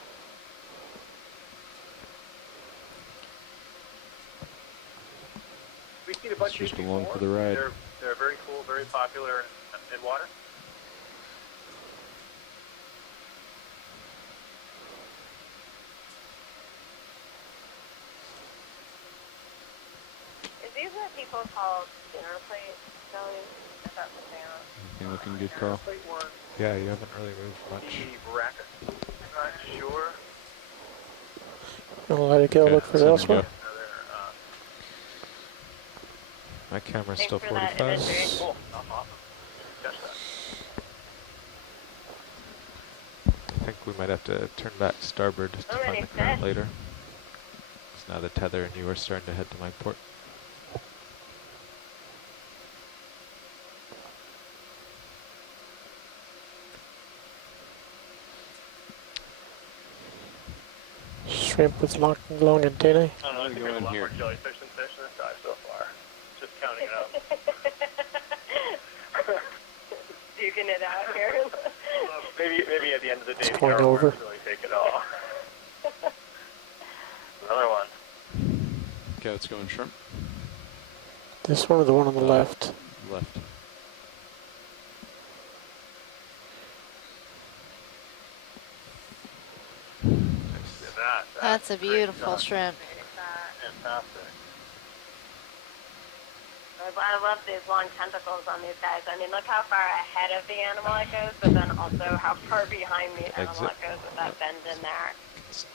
We've seen a bunch of Just these along before. for the ride. They're very cool, very popular in water. Is these what people call dinner plate stones? Is that something else? Anything looking good, Carl? Plate one, Yeah, you haven't really moved much. the bracket. I'm not sure. Gonna let it go. Okay, Look for so elsewhere. Another, My camera's Thanks still for that 45. imagery. cool. Awesome. Catch that. I think we might have to turn back starboard to Already find the current set. later. 'Cause now the tether and you are starting to head to my port. Shrimp with long antennae. I don't know. I think Go there's a in lot here. more jellyfish than fish in this dive so far. Just counting it up. Duking it out here. Maybe at the end of the day, It's the going hour over. mark really take it all. Another one. Okay, let's go in shrimp. This one or the one on the left? Left. Look at that. That's a great beautiful stuff. shrimp. Fantastic. I love these long tentacles on these guys. I mean, look how far ahead of the animal it goes, but then also how far behind the animal Exit. it goes with that bend in there.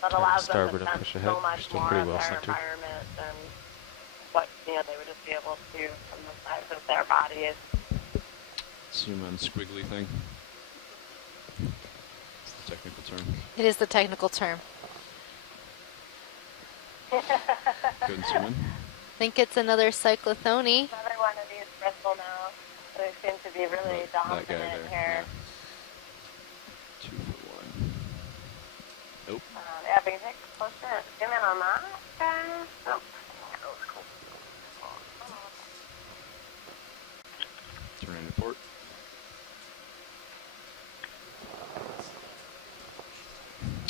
That Turn allows them starboard to and sense push ahead. so much Still more pretty of well their centered. environment and what they would just be able to do from the size of their bodies. Zoom on squiggly thing. It's the technical term. It is the technical term. Go and zoom in. Think it's another cyclothony. Another one of these Bristol now. They seem to be really That guy dominant there. here. Yeah. 2 for 1. Nope. Yeah, but you take closer. Zoom in on that guy. Nope. Turn into port.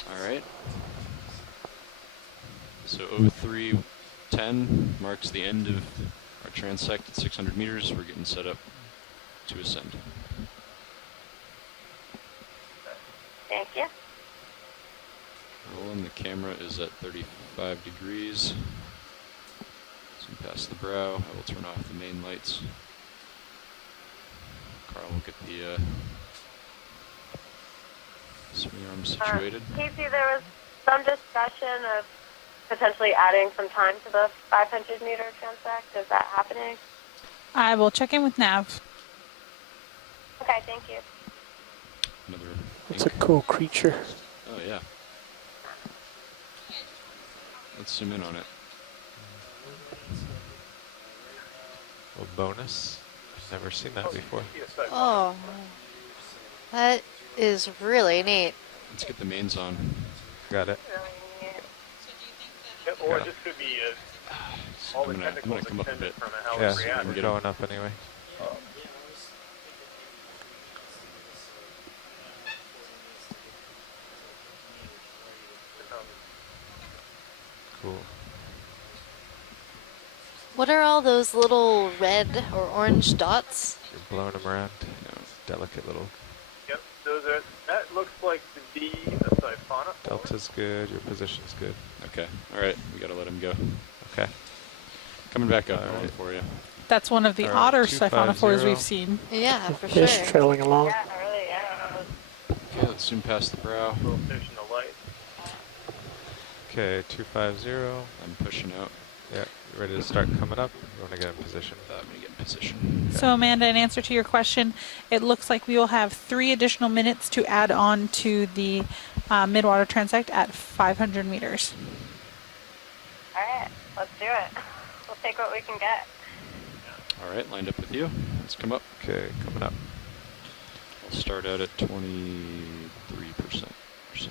All right. So 0310 marks the end of our transect at 600 meters. We're getting set up to ascend. Thank you. Rolling, the camera is at 35 degrees. Zoom past the brow. I will turn off the main lights. Carl will get the swing arm situated. Casey, there was some discussion of potentially adding some time to the 500 meter transect. Is that happening? I will check in with Nav. Okay, thank you. Another It's a ink. cool creature. Oh yeah. Let's zoom in on it. A bonus. I've never seen that before. Oh, that is really neat. Let's get the mains on. Got it. Yep, or it just could be all the I'm tentacles gonna come up a extended bit. from how Yeah, it reacts. we're get going up anyway. Cool. What are all those little red or orange dots? You're blowing them around. Delicate little. Yep, those are. That looks like the D, the siphonophore. Delta's good. Your position's good. Okay. All right. We gotta let him go. Okay. Coming back up. All Rolling right. for you. That's one of the All right, otter 250. siphonophores we've seen. Yeah, for Fish sure. trailing along. Yeah, it really is. Okay. Let's zoom past the brow. Little fish in the light. Okay, 250. I'm pushing out. Yeah, you ready to start coming up? You want to get in position? I'm gonna get in position. So Amanda, in answer to your question, it looks like we will have 3 additional minutes to add on to the Midwater transect at 500 meters. All right, let's do it. We'll take what we can get. All right. Lined up with you. Let's come up. Okay, coming up. I'll start out at 23% or so.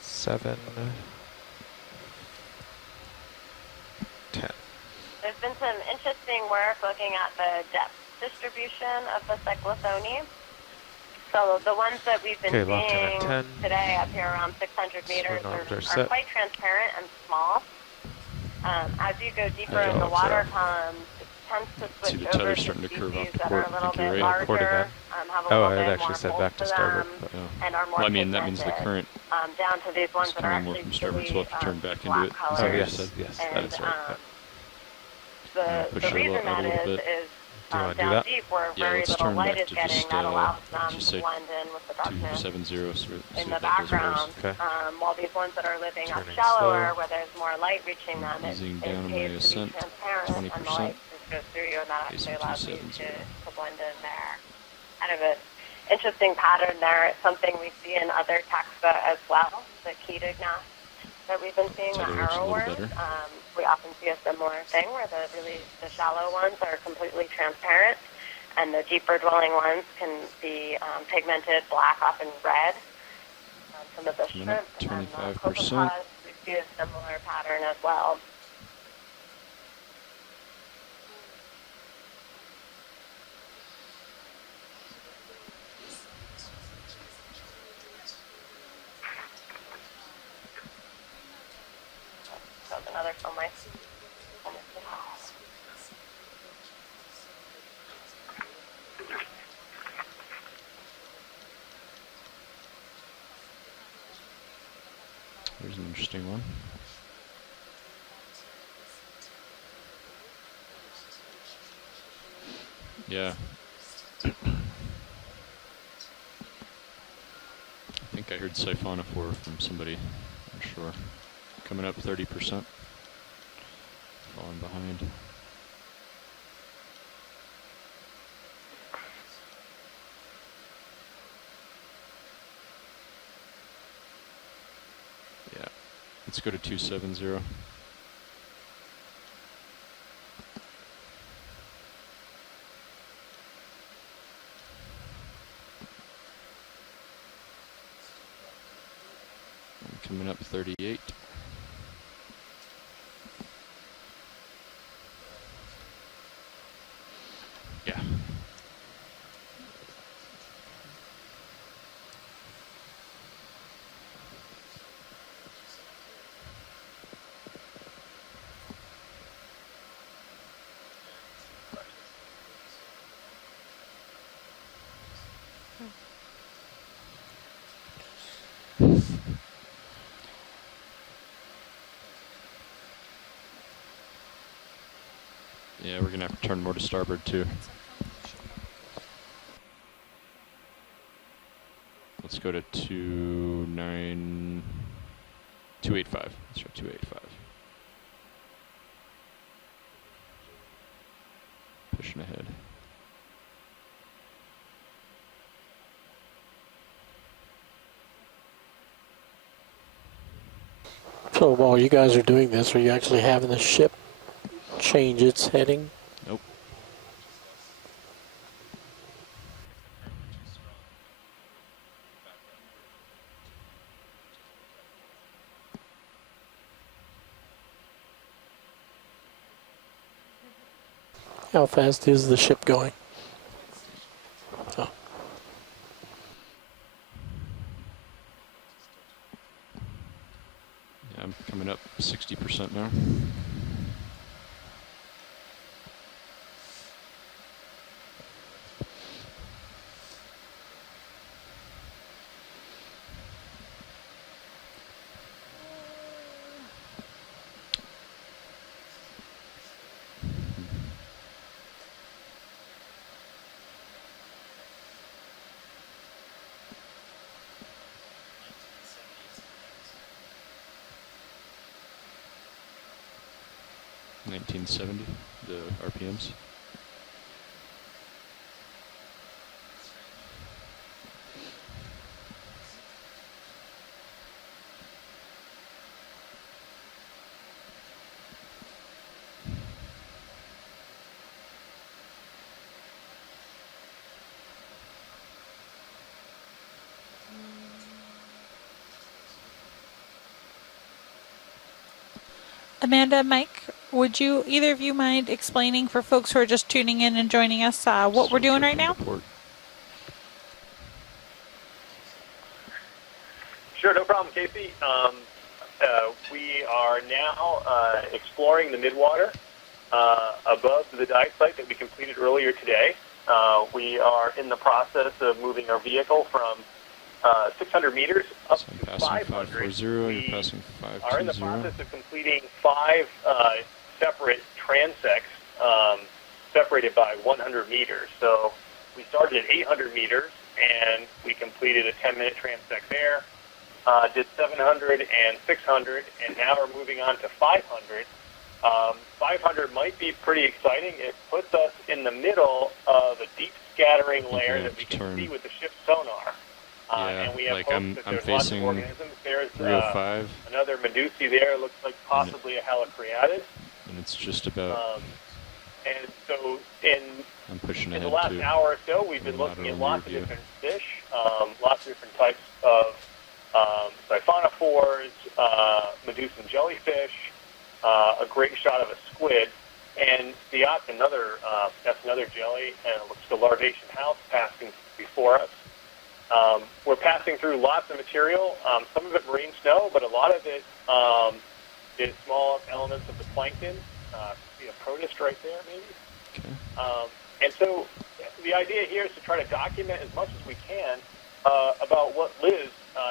Seven. 10. There's been some interesting work looking at the depth distribution of the cyclothony. So the ones that we've been Okay, locked in at seeing 10. today up here around 600 meters Swing arms are are set. quite transparent and small. As you go deeper in the Hydraulics water are. column, it tends to See switch the over tether's to starting to curve off species to that port. are a I little think you're bit right. larger, Port again. have a Oh, little I had bit actually more said bulk back to to starboard. them, But Yeah. and are more Well, I mean, that means the pigmented, current down to these ones is that are coming more actually from starboard, so really, we'll have to turn back into black it. color. Is oh, that what you yes, said? yes, And that is right. Push the it reason out that a little bit. is Do you wanna do down that? deep where Yeah, very let's little turn light back is to getting, just, that allows did them you to say blend in with the darkness 270, so see in if the that goes worse. background. Okay. While these ones that are living up Turning shallower, slow. where there's more light reaching them, it Easing down on my appears to be ascent, transparent, and the 20%. light just goes through you, and that actually Facing allows you 270. to blend in there. Kind of an interesting pattern there. It's something we see in other taxa as well, the ketognath that we've been seeing, the Tether looks a arrow little worms. better. We often see a similar thing where the shallow ones are completely transparent, and the deeper dwelling ones can be pigmented black, often red. Some of the Coming shrimp up, and the 25%. copepods, we see a similar pattern as well. That was another film I Here's an interesting one. Yeah. I think I heard siphonophore from somebody. I'm sure. Coming up 30%. Falling behind. Let's go to 270. Coming up 38. Yeah. Yeah, we're gonna have to turn more to starboard too. Let's go to 285. Let's try 285. Pushing ahead. So while you guys are doing this, are you actually having the ship change its heading? Nope. How fast is the ship going? Oh. Yeah, I'm coming up 60% now. $1970, the RPMs. Amanda, Mike, would you either of you mind explaining for folks who are just tuning in and joining us what we're doing right now? Sure, no problem, Casey. We are now exploring the Midwater above the dive site that we completed earlier today. We are in the process of moving our vehicle from 600 meters up to 500. You're passing 520. Are in the process of completing 5 separate transects separated by 100 meters. So we started at 800 meters and we completed a 10-minute transect there. Did 700 and 600, and now we're moving on to 500. 500 might be pretty exciting. It puts us in the middle of a deep scattering layer that we can see with the ship's sonar. And we have hopes that there's lots of organisms. There's 305. another Medusae there. Looks like possibly a Halicreatid. And it's just about... and so in the last hour or so, we've been looking at lots of different fish, lots of different types of siphonophores, Medusan jellyfish, a great shot of a squid, and that's another jelly, and it looks like a larvation house passing before us. We're passing through lots of material, some of it marine snow, but a lot of it is small elements of the plankton. See a protist right there, maybe? Okay. And so the idea here is to try to document as much as we can about what lives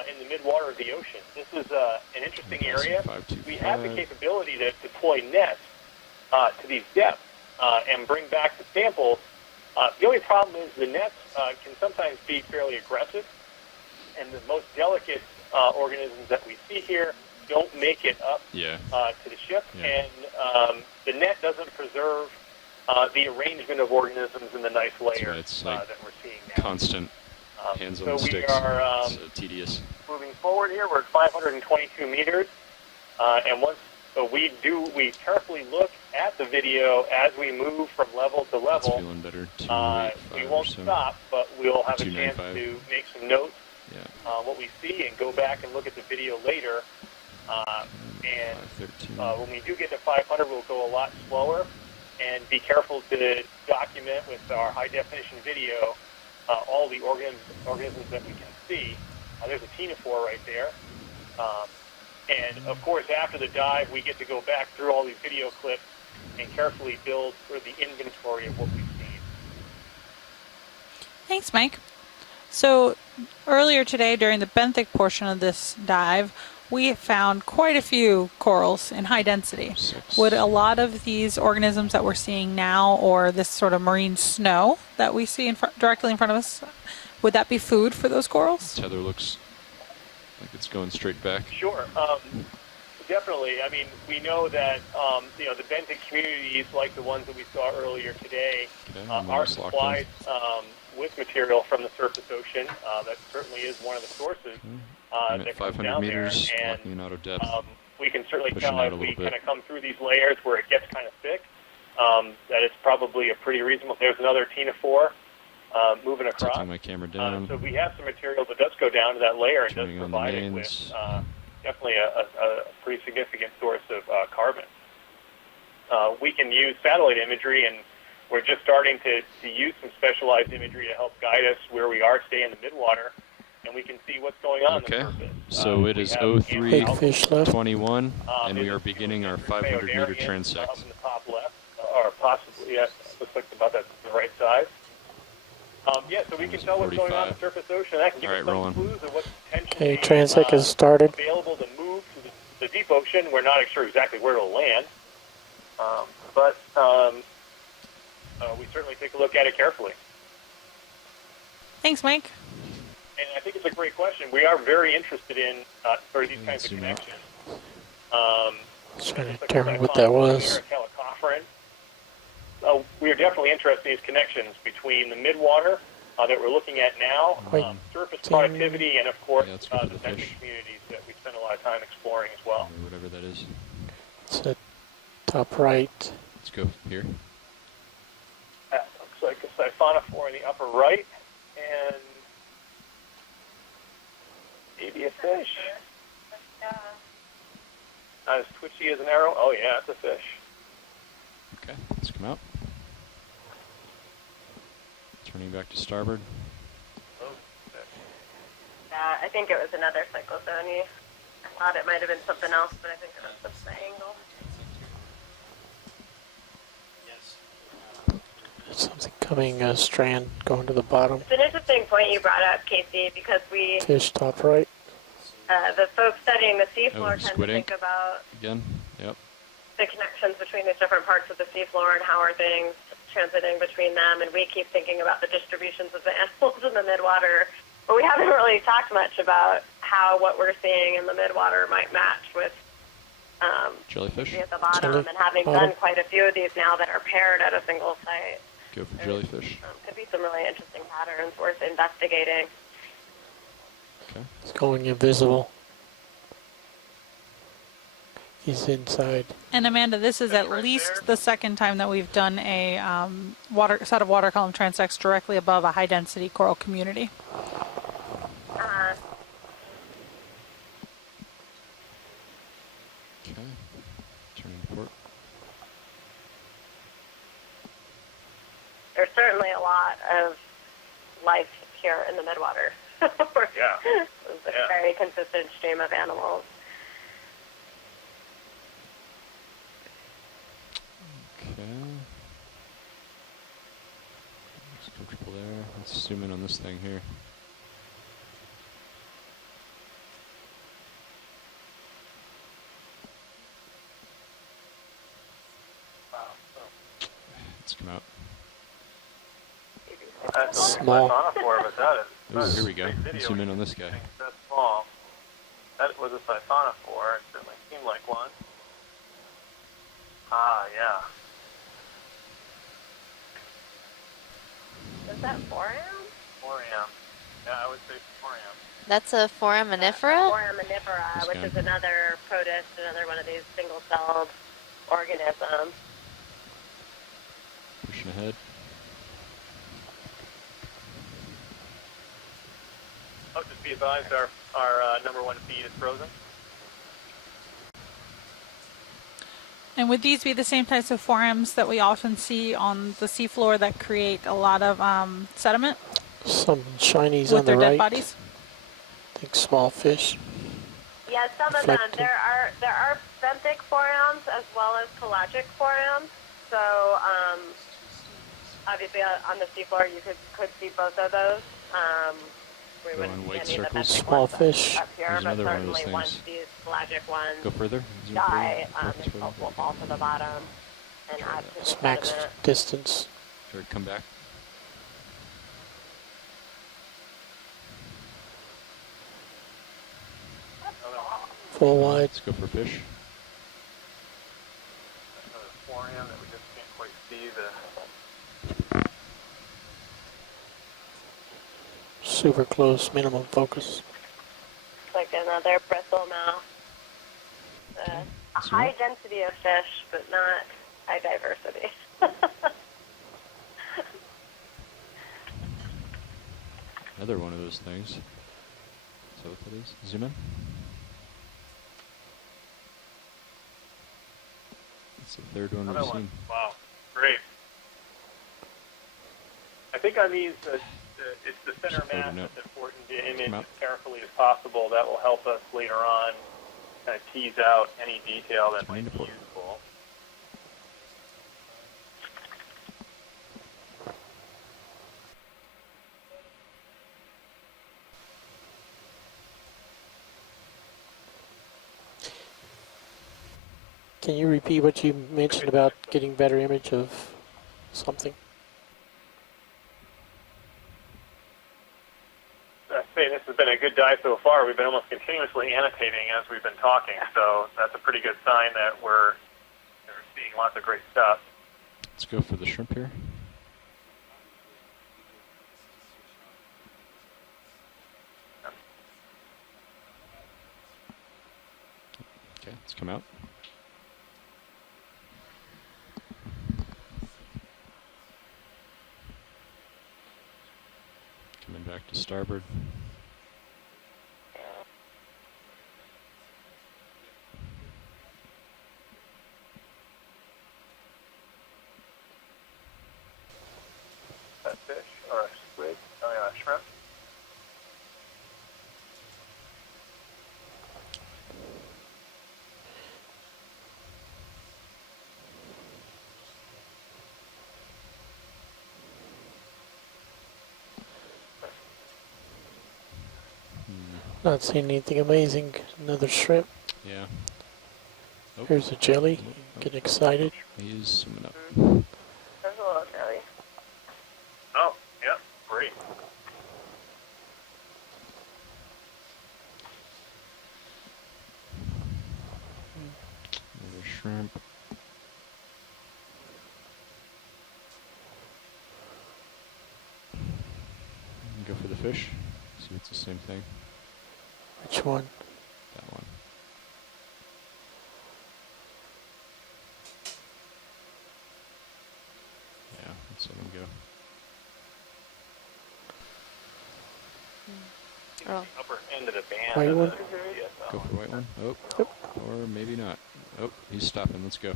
in the midwater of the ocean. This is an interesting area. We have the capability to deploy nets to these depths and bring back the samples. The only problem is the nets can sometimes be fairly aggressive, and the most delicate organisms that we see here don't make it up to the ship, and the net doesn't preserve the arrangement of organisms in the nice layers that we're seeing now. Constant hands on the so sticks. We are it's tedious. moving forward here. We're at 522 meters. And once we carefully look at the video as we move from level to It's level. feeling better. We 285 won't or so. stop, but we'll have a chance 295. to make some notes Yeah. on what we see and go back and look at the video later. And 513. when we do get to 500, we'll go a lot slower and be careful to document with our high-definition video all the organisms that we can see. There's a ctenophore right there. And, of course, after the dive, we get to go back through all these video clips and carefully build sort of the inventory of what we've seen. Thanks, Mike. So earlier today, during the benthic portion of this dive, we found quite a few corals in high density. 6. Would a lot of these organisms that we're seeing now, or this sort of marine snow that we see directly in front of us, would that be food for those corals? Tether looks like it's going straight back. Sure. Definitely. I mean, we know that, the benthic communities, like the ones that we saw earlier today, Okay, are almost locked in. supplied with material from the surface ocean. That certainly is one of the sources I'm that at comes 500 down meters, there. locking in auto depth. We can certainly Pushing tell out as a we little bit. kind of come through these layers where it gets kind of thick, that it's probably a pretty reasonable. There's another ctenophore moving across. Tilting my camera down. So we have some material that does go down to that layer and does Turning on the provide it with mains. definitely a pretty significant source of carbon. We can use satellite imagery, and we're just starting to use some specialized imagery to help guide us where we are today in the midwater, and we can see what's going on Okay, on the surface. so it We is have Big fish left. 03:21, and we there's are a few beginning our different 500 meter Phaeodarians transect. up in the top left, or possibly, yeah, looks like about the right size. So we can tell what's going on in the 45. surface ocean. That can give All us right, some rolling. clues of what's Okay, potentially transect has started. available to move to the deep ocean. We're not sure exactly where it'll land, but we certainly take a look at it carefully. Thanks, Mike. And I think it's a great question. We are very interested in sort of these Okay, kinds of zoom out. connections. Trying to Just like determine what I that found was. here at Callicopheran. We are definitely interested in these connections between the midwater that we're looking at now, Wait, surface Tim. productivity, and of course Yeah, let's go for the the benthic fish. communities that we spend a lot of time exploring as well. Or whatever that is. It's at top right. Let's go here. That looks like a siphonophore in the upper right, and maybe a fish. Not as twitchy as an arrow. Oh yeah, it's a fish. Okay, let's come out. Turning back to starboard. I think it was another cyclozone. I thought it might have been something else, but I think it was the triangle. There's something coming, a strand going to the bottom. It's an interesting point you brought up, Casey, because Fish top right. the folks studying the seafloor tend to squid ink. think about Again. Yep. the connections between these different parts of the seafloor and how are things transiting between them, and we keep thinking about the distributions of the animals in the midwater, but we haven't really talked much about how what we're seeing in the midwater might match with Jellyfish. at the bottom, Jelly and having bottom. done quite a few of these now that are paired at a single site. Go for jellyfish. Could be some really interesting patterns worth investigating. Okay. It's going invisible. He's inside. And Amanda, this is at right least there. the second time that we've done a set of water column transects directly above a high density coral community. Okay. Turning to port. There's certainly a lot of life here in the midwater. Yeah. It's a very consistent stream of animals. Okay. Looks comfortable there. Let's zoom in on this thing here. Let's come out. That's Small. siphonophore, but that is. Ooh, here we go. Great video. Let's zoom in on this guy. Things that small. That was a siphonophore. It certainly seemed like one. Ah, yeah. Is that 4 ounce? 4 am. Yeah, I would say 4 am. That's a foraminifera? Foraminifera, which guy. is another protist, another one of these single-celled organisms. Pushing ahead. Oh, just be advised, our number one feed is frozen. And would these be the same types of forams that we often see on the seafloor that create a lot of sediment Some shinies with on the their dead right. bodies? I think small fish. Yeah, some of them. Reflecting. There are benthic forams as well as pelagic forams. So obviously on the seafloor you could see both of those. We Go wouldn't on white see any of the circles. benthic Small ones fish. up here, There's but another one of those certainly once things. these pelagic ones Go further. Zoom die, further. Focus further. will fall to the bottom and add to the It's max sediment. distance. Or come back. Full wide. Let's go for fish. Another foram that we just can't quite see the. Super close, minimum focus. It's like another bristle mouth. A So- high density of fish, but not high diversity. Another one of those things. Is that what that is? Zoom in. It's the third one Another we've one. seen. Wow, great. I think on these, it's the center Just mass floating up. that's important to image Come as out. carefully as possible. That will help us later on kind of tease out any detail that Coming might to be port. useful. Can you repeat what you mentioned about getting better image of something? I say this has been a good dive so far. We've been almost continuously annotating as we've been talking, so that's a pretty good sign that we're seeing lots of great stuff. Let's go for the shrimp here. Okay, let's come out. Coming back to starboard. A fish or a squid, oh yeah, a shrimp. Not seeing anything amazing. Another shrimp. Yeah. Oh, Here's a jelly. Getting excited. he's swimming up. There's a little jelly. Oh, yep, great. Another shrimp. Go for the fish. See if it's the same thing. Which one? That one. Yeah, let's let him go. Oh. Upper end of the band. White of one? the DSL. Go for white one. Oh, or maybe not. Oh, he's stopping. Let's go.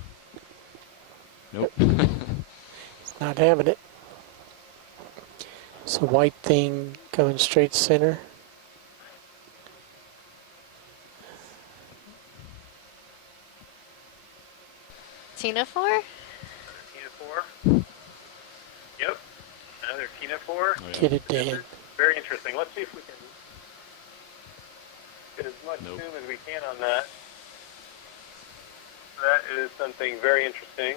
Nope. It's not having it. It's a white thing coming straight center. Ctenophore? Ctenophore. Yep, another ctenophore. Oh, yeah. Get it, Dan. Very interesting. Let's see if we can get as much Nope. zoom as we can on that. That is something very interesting.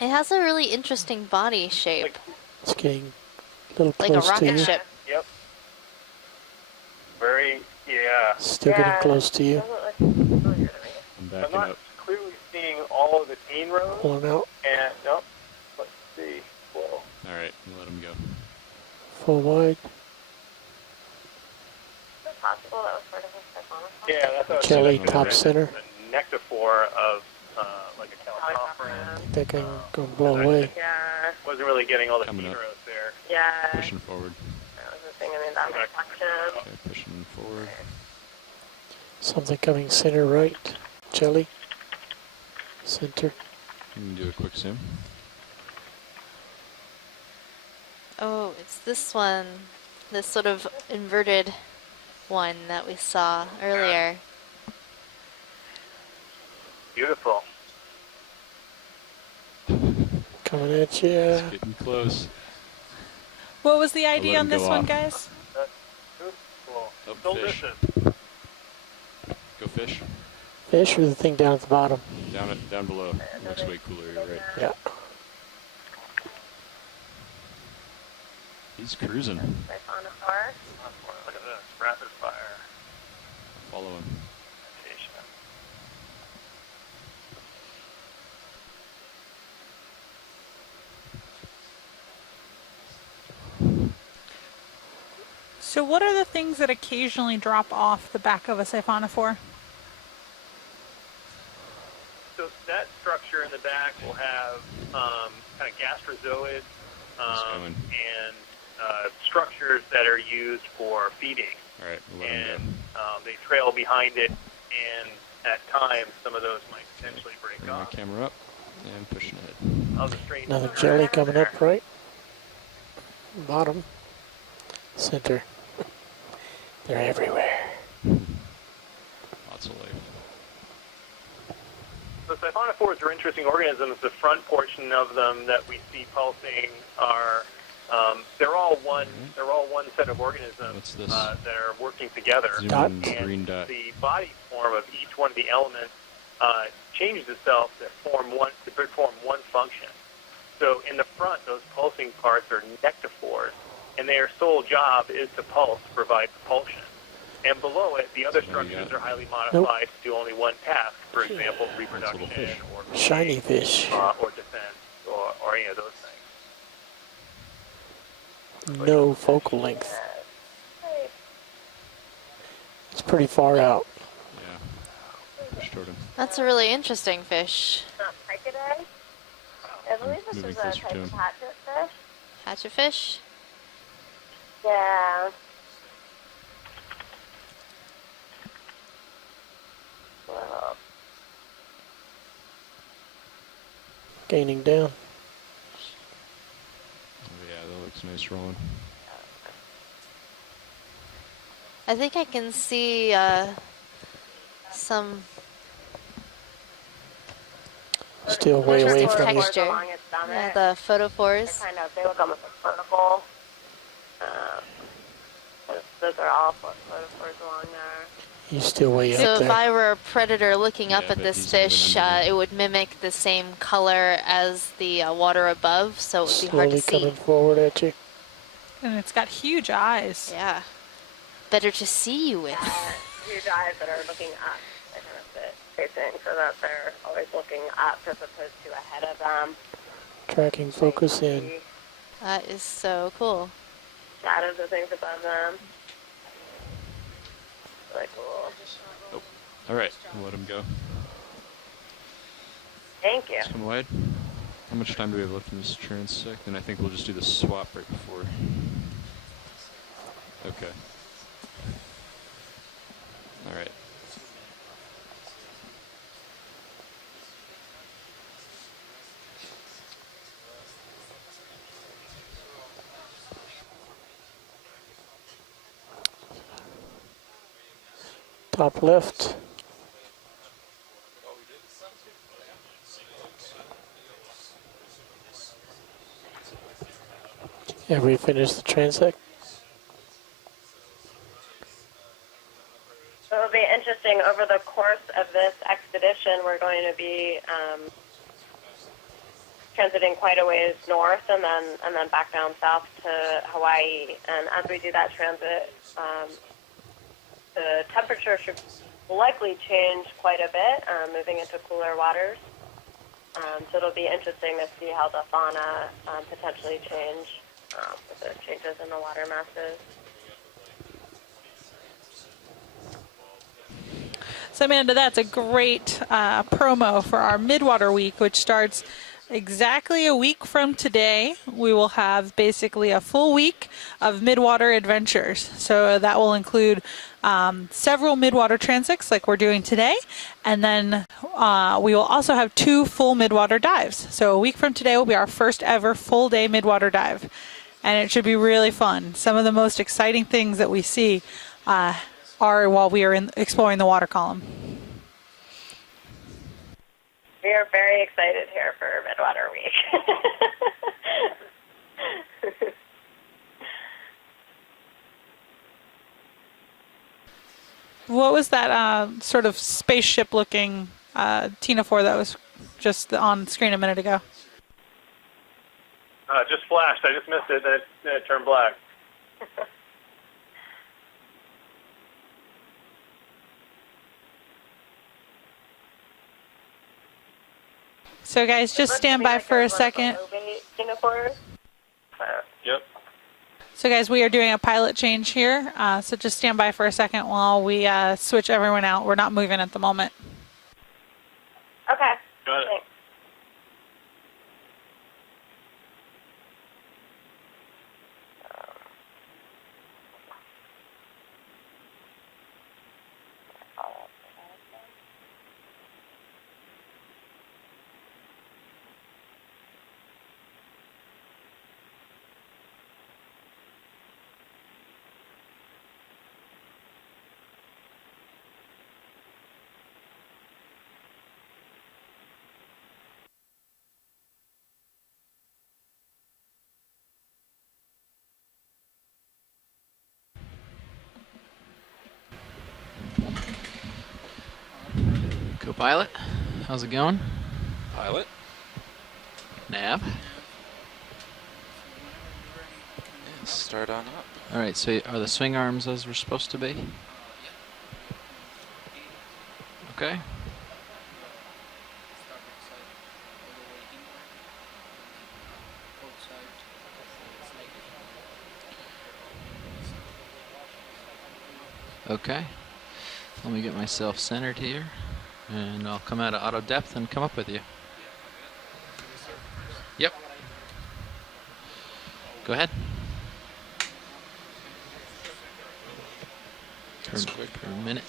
It has a really interesting body shape, Like, It's getting a little like a close to rocket you. ship. yep. Very, yeah. Still getting close to you. Doesn't look familiar to me. I'm I'm backing not up. clearly seeing all of the teen rows. Pulling out. And, nope. Let's see. Whoa. All right, let him go. Full wide. possible that was sort of a siphonophore? Yeah, that's what I was Jelly thinking. top It's center. a nectophore of like a calicophorus. That can go blow away. Yeah. Wasn't really getting all the Coming up. heteros there. Yeah. Pushing forward. That was the thing. I mean, that reflection. Okay, pushing forward. Something coming center right. Jelly. Center. You can do a quick zoom. Oh, it's this one. This sort of inverted one that we saw earlier. Beautiful. Coming at you. It's getting close. What was the let ID him on this go one, off. guys? Cool. Oh, Still fish. distant. Go fish. Fish or the thing down at the bottom? Down below. Looks way cooler, you're right. Yeah. He's cruising. Siphonophore. Look at this. Rapid fire. Follow him. Rotation. So what are the things that occasionally drop off the back of a siphonophore? So that structure in the back will have kind of gastrozoids going. and structures that are used for feeding. All right, we'll let him And go. they trail behind it, and at times some of those might potentially break Bring my off. camera up and pushing ahead. Of the strange Another structure jelly there. coming up right. Bottom. Center. They're everywhere. Lots of life. So siphonophores are interesting organisms. The front portion of them that we see pulsing are they're all one set of organisms What's this? that are working together. Zoom Dot. in, And green dot. the body form of each one of the elements changes itself to perform one function. So in the front, those pulsing parts are nectophores, and their sole job is to pulse, provide propulsion. And below it, the other So what do you structures got? are highly modified to do only one task. For example, Nice reproduction little fish. or Shiny fish. or defense or any of those things. No focal length. It's pretty far out. Yeah. Push toward him. That's a really interesting fish. Not pike-a-day. I believe this Moving is a closer type to of him. hatchet fish. Hatchet fish? Yeah. Well, Gaining down. Oh yeah, that looks nice rolling. I think I can see some Still way away interesting from you. texture. along its stomach. Yeah, the photophores. They look almost like vertical. Those are all photophores along there. He's still way So up if there. I were a predator looking up Yeah, at but this he's moving fish, under the- it would mimic the same color as the water above, so it would be hard Slowly to coming see. forward at you. And it's got huge eyes. Yeah. Better to see you with. Huge eyes that are looking up. They kind of sit facing so that they're always looking up as opposed to ahead of them. Tracking focus in. That is so cool. Shadows of things above them. Really cool. All right, we'll let him go. Thank you. Let's come wide. How much time do we have left in this transect? And I think we'll just do the swap right before. Okay. All right. Top left. Have we finished the transect? So it'll be interesting. Over the course of this expedition, we're going to be transiting quite a ways north and then back down south to Hawaii. And as we do that transit, the temperature should likely change quite a bit, moving into cooler waters. So it'll be interesting to see how the fauna potentially change with the changes in the water masses. So Amanda, that's a great promo for our Midwater Week, which starts exactly a week from today. We will have basically a full week of Midwater adventures. So that will include several Midwater transects like we're doing today. And then we will also have 2 full Midwater dives. So a week from today will be our first ever full day Midwater dive. And it should be really fun. Some of the most exciting things that we see are while we are exploring the water column. We are very excited here for Midwater Week. What was that sort of spaceship-looking Tina 4 that was just on screen a minute ago? Just flashed. I just missed it, then it turned black. So guys, just stand by for a second. Yep. So guys, we are doing a pilot change here. So just stand by for a second while we switch everyone out. We're not moving at the moment. Okay. Got it. Thanks. Co-pilot, how's it going? Pilot. Nav. Start on up. All right, so are the swing arms as we're supposed to be? Okay. Okay. Let me get myself centered here, and I'll come out of auto depth and come up with you. Yep. Go ahead. Per minute.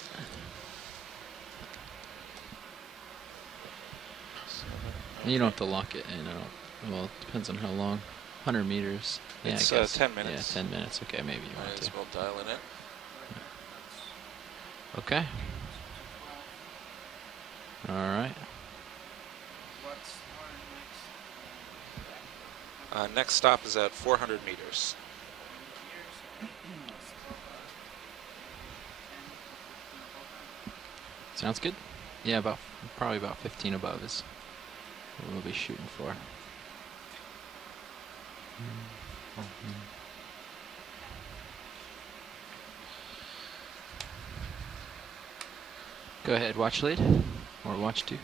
And you don't have to lock it in. Well, it depends on how long. 100 meters. Yeah, It's I guess. 10 minutes. Yeah, 10 minutes. Okay, maybe you want Might to. as well dial it in. Okay. All right. Next stop is at 400 meters. Sounds good. Yeah, probably about 15 above is what we'll be shooting for. Go ahead, watch lead or watch 2.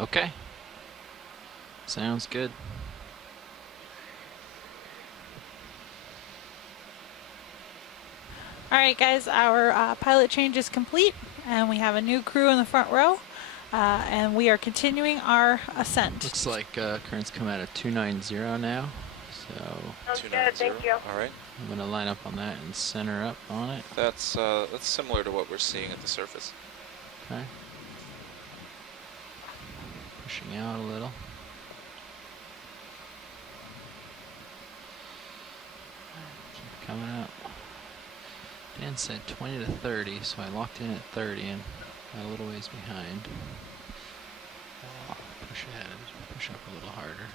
Okay. Sounds good. All right, guys, our pilot change is complete, and we have a new crew in the front row, and we are continuing our ascent. Looks like currents come out at 290 now, so Sounds good, thank you. All right. I'm going to line up on that and center up on it. That's similar to what we're seeing at the surface. Okay. Pushing out a little. Keep coming up. Dan said 20 to 30, so I locked in at 30 and got a little ways behind. Push ahead, push up a little harder.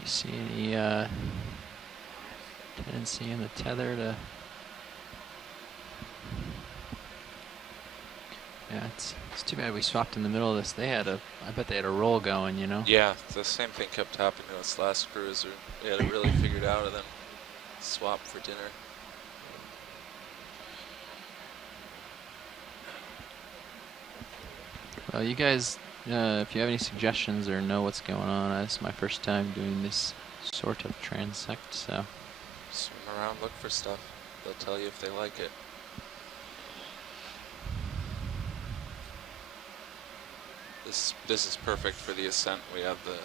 You see any tendency in the tether to Yeah, it's too bad we swapped in the middle of this. I bet they had a roll going, you know? Yeah, the same thing kept happening to us last cruise. We had it really figured out and then swapped for dinner. Well, you guys, if you have any suggestions or know what's going on, this is my first time doing this sort of transect, so. Swim around, look for stuff. They'll tell you if they like it. This is perfect for the ascent. We have the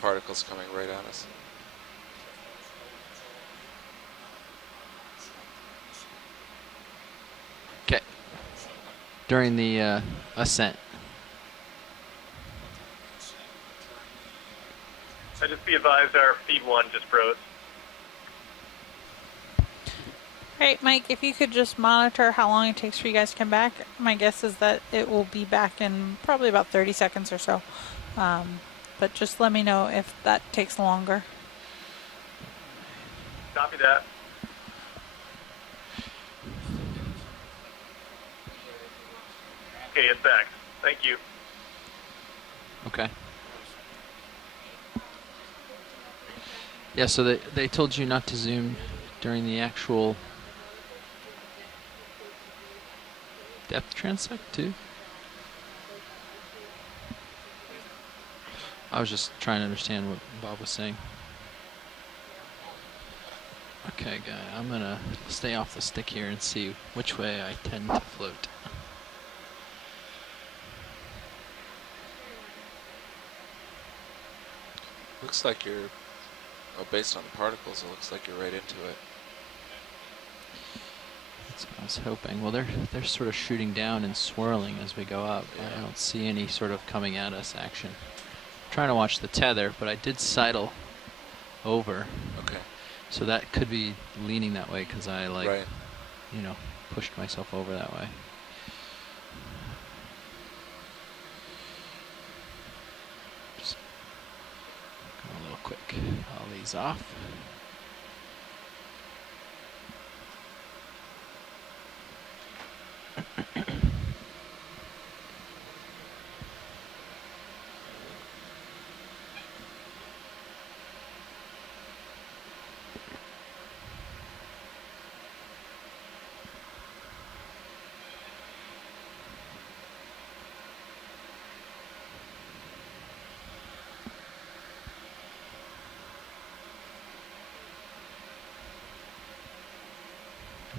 particles coming right at us. Okay. During the ascent. I just be advised our feed 1 just froze. Alright, Mike, if you could just monitor how long it takes for you guys to come back. My guess is that it will be back in probably about 30 seconds or so. But just let me know if that takes longer. Copy that. Okay, it's back. Thank you. Okay. Yeah, so they told you not to zoom during the actual depth transect too? I was just trying to understand what Bob was saying. Okay, guy, I'm gonna stay off the stick here and see which way I tend to float. Looks like you're, well, based on the particles, it looks like you're right into it. That's what I was hoping. Well, they're sort of shooting down and swirling as we go up. Yeah. I don't see any sort of coming at us action. I'm trying to watch the tether, but I did sidle over. Okay. So that could be leaning that way because I Right. you know, pushed myself over that way. Just go a little quick. All these off.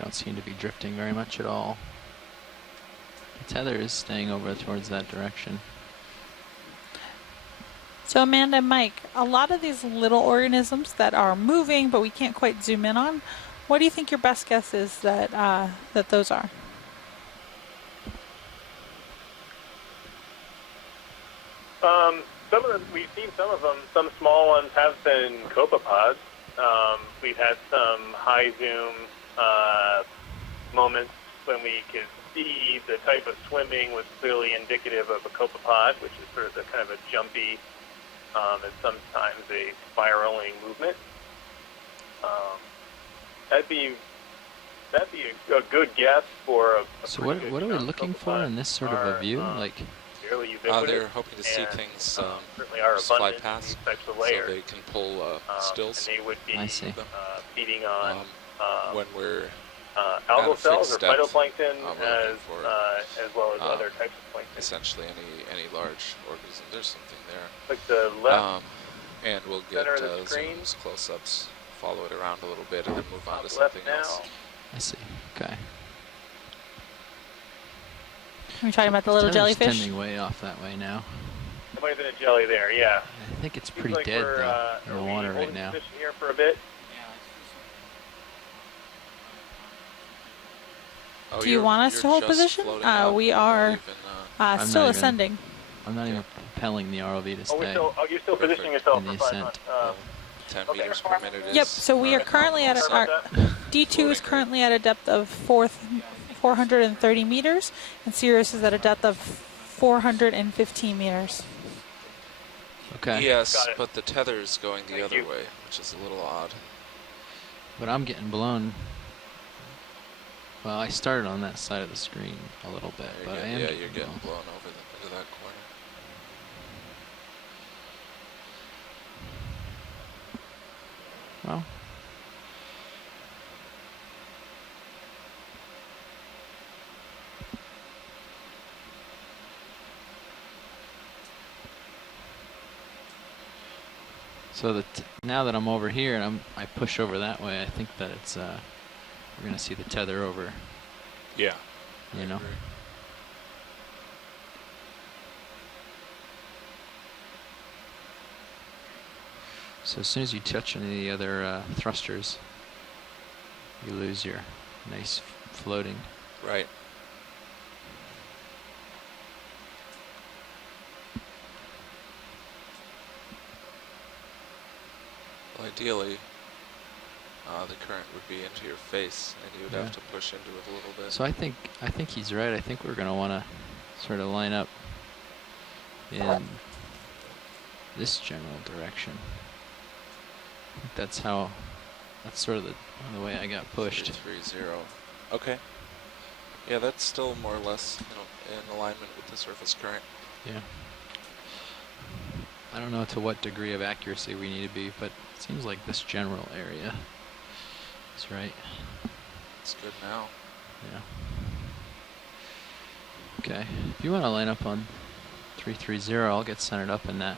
Don't seem to be drifting very much at all. The tether is staying over towards that direction. So Amanda and Mike, a lot of these little organisms that are moving but we can't quite zoom in on, what do you think your best guess is that that those are? Some of them, we've seen some of them. Some small ones have been copepods. We've had some high zoom moments when we could see the type of swimming was clearly indicative of a copepod, which is sort of the kind of a jumpy and sometimes a spiraling movement. That'd be a good guess for a So what are we looking for in this sort of a view? Like, fairly ubiquitous. They're hoping to see and, things certainly are just fly abundant in past, these types of so layers. they can pull stills. And they would be I see. feeding on when we're algal at a cells fixed or depth, phytoplankton we're looking for, as well as other types of plankton. essentially any large organism. There's something there. Like the left and we'll get center of the screen. zooms, close-ups, follow it around a little bit, and then move on to left something now. else. I see. Okay. Are you talking about the little Tether's jellyfish? tending way off that way now. There might have been a jelly there, yeah. I think it's Seems pretty like dead we're, though, in are the we water right holding now. position here for a bit. Oh, Do you want us to hold just position? floating up, We you're not are even, I'm still not even- ascending. I'm not even propelling the ROV to stay. You're still positioning yourself in the for 5 ascent. months. 10 Okay. meters per minute is Yep, so we are currently at Sorry our about that. D2 is currently at a depth of 430 meters, and Sirius is at a depth of 415 meters. Okay. Yes, Got it. but the tether is going the Thank other you. way, which is a little odd. But I'm getting blown. Well, I started on that side of the screen a little bit, but I am. Yeah, you're getting blown over into that corner. Well. So that now that I'm over here and I push over that way, I think that it's we're gonna see the tether over. Yeah. You know. So as soon as you touch any of the other thrusters, you lose your nice floating. Right. Well, ideally, the current would be into your face, and you would have to push into it a little bit. So I think he's right. I think we're going to want to sort of line up in this general direction. I think that's sort of the way I got pushed. 330. Okay. Yeah, that's still more or less in alignment with the surface current. Yeah. I don't know to what degree of accuracy we need to be, but it seems like this general area is right. It's good now. Yeah. Okay. If you want to line up on 330, I'll get centered up in that.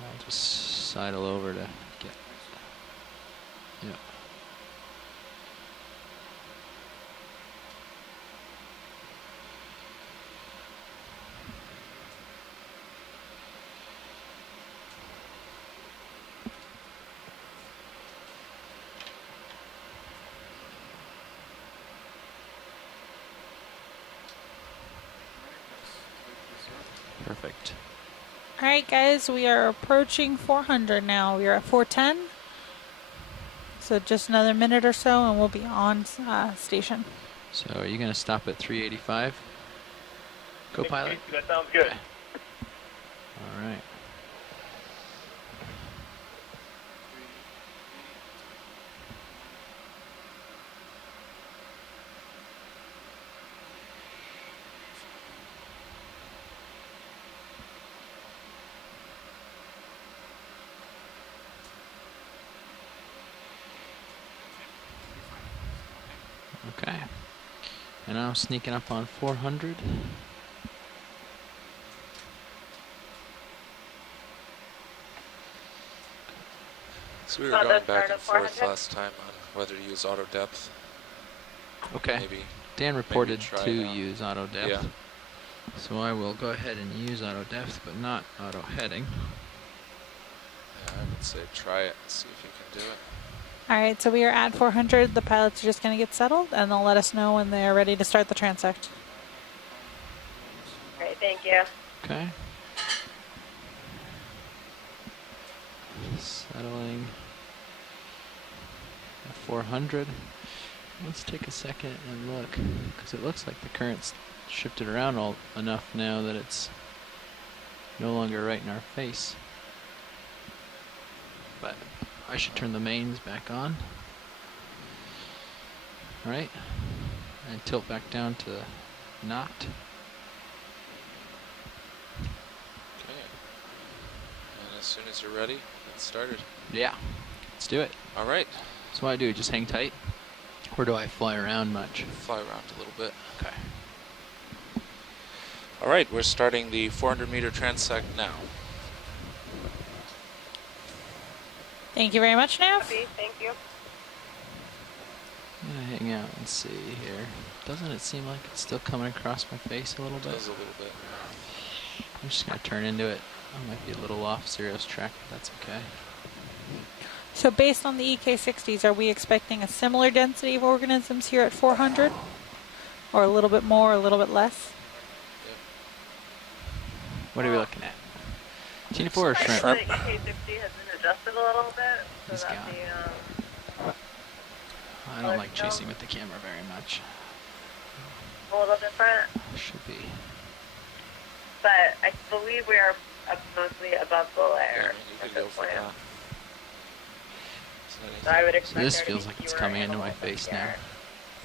I'll just sidle over to get. Yeah. Perfect. All right, guys, we are approaching 400 now. We are at 410. So just another minute or so, and we'll be on station. So are you going to stop at 385? Co-pilot? That sounds good. Okay. All right. Okay. And now sneaking up on 400. So we were going back and forth last time on whether to use auto depth. Okay. Maybe. Dan reported try to now. use auto depth. Yeah. So I will go ahead and use auto depth, but not auto heading. Yeah, I would say try it and see if you can do it. All right, so we are at 400. The pilots are just going to get settled, and they'll let us know when they're ready to start the transect. Great, thank you. Okay. Settling at 400. Let's take a second and look, because it looks like the current's shifted around enough now that it's no longer right in our face. But I should turn the mains back on. Right? And tilt back down to not. Okay. And as soon as you're ready, get started. Yeah. Let's do it. All right. So what do I do? Just hang tight? Or do I fly around much? Fly around a little bit. Okay. All right, we're starting the 400-meter transect now. Thank you very much, Nav. Copy, thank you. I'm gonna hang out and see here. Doesn't it seem like it's still coming across my face a little bit? It does a little bit. I'm just gonna turn into it. I might be a little off Zero's track, but that's okay. So based on the EK60s, are we expecting a similar density of organisms here at 400? Or a little bit more, a little bit less? What are we looking at? Tina or shrimp? The EK60 has been adjusted a little bit, so He's that gone. I don't like chasing with the camera very much. a little different. Should be. But I believe we are mostly above the layer You at could go this for point. that. So I would So expect this there to feels be like it's fewer coming into my animals in face now. here.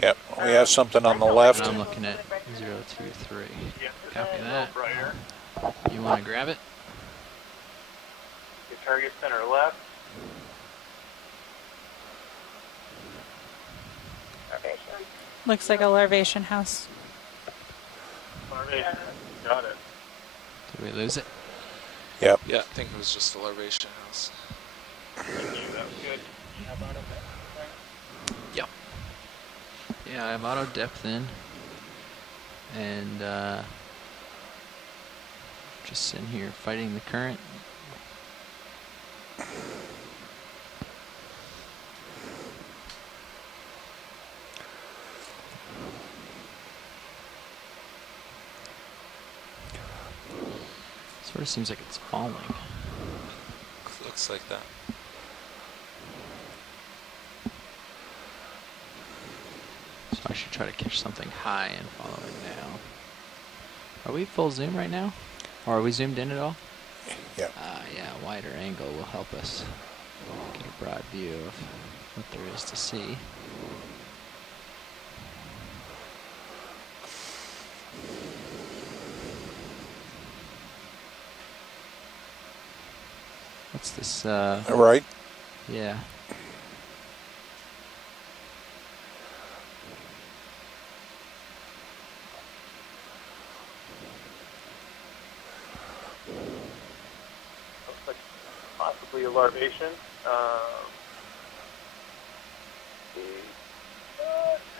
Yep, we have something on the left. And I'm looking at 023. Yeah, Copy a little that. brighter. You want to grab it? Your target center left. Starvation. Looks like a larvation house. Larvation. Got it. Did we lose it? Yep. Yeah, I think it was just a larvation house. That was good. Yep. Yeah, I have auto depth in. And just sitting here fighting the current. Sort of seems like it's falling. Looks like that. So I should try to catch something high and follow it down. Are we full zoom right now? Or are we zoomed in at all? Yeah. Yeah, a wider angle will help us get a broad view of what there is to see. What's this? Right. Yeah. Looks like possibly a larvation.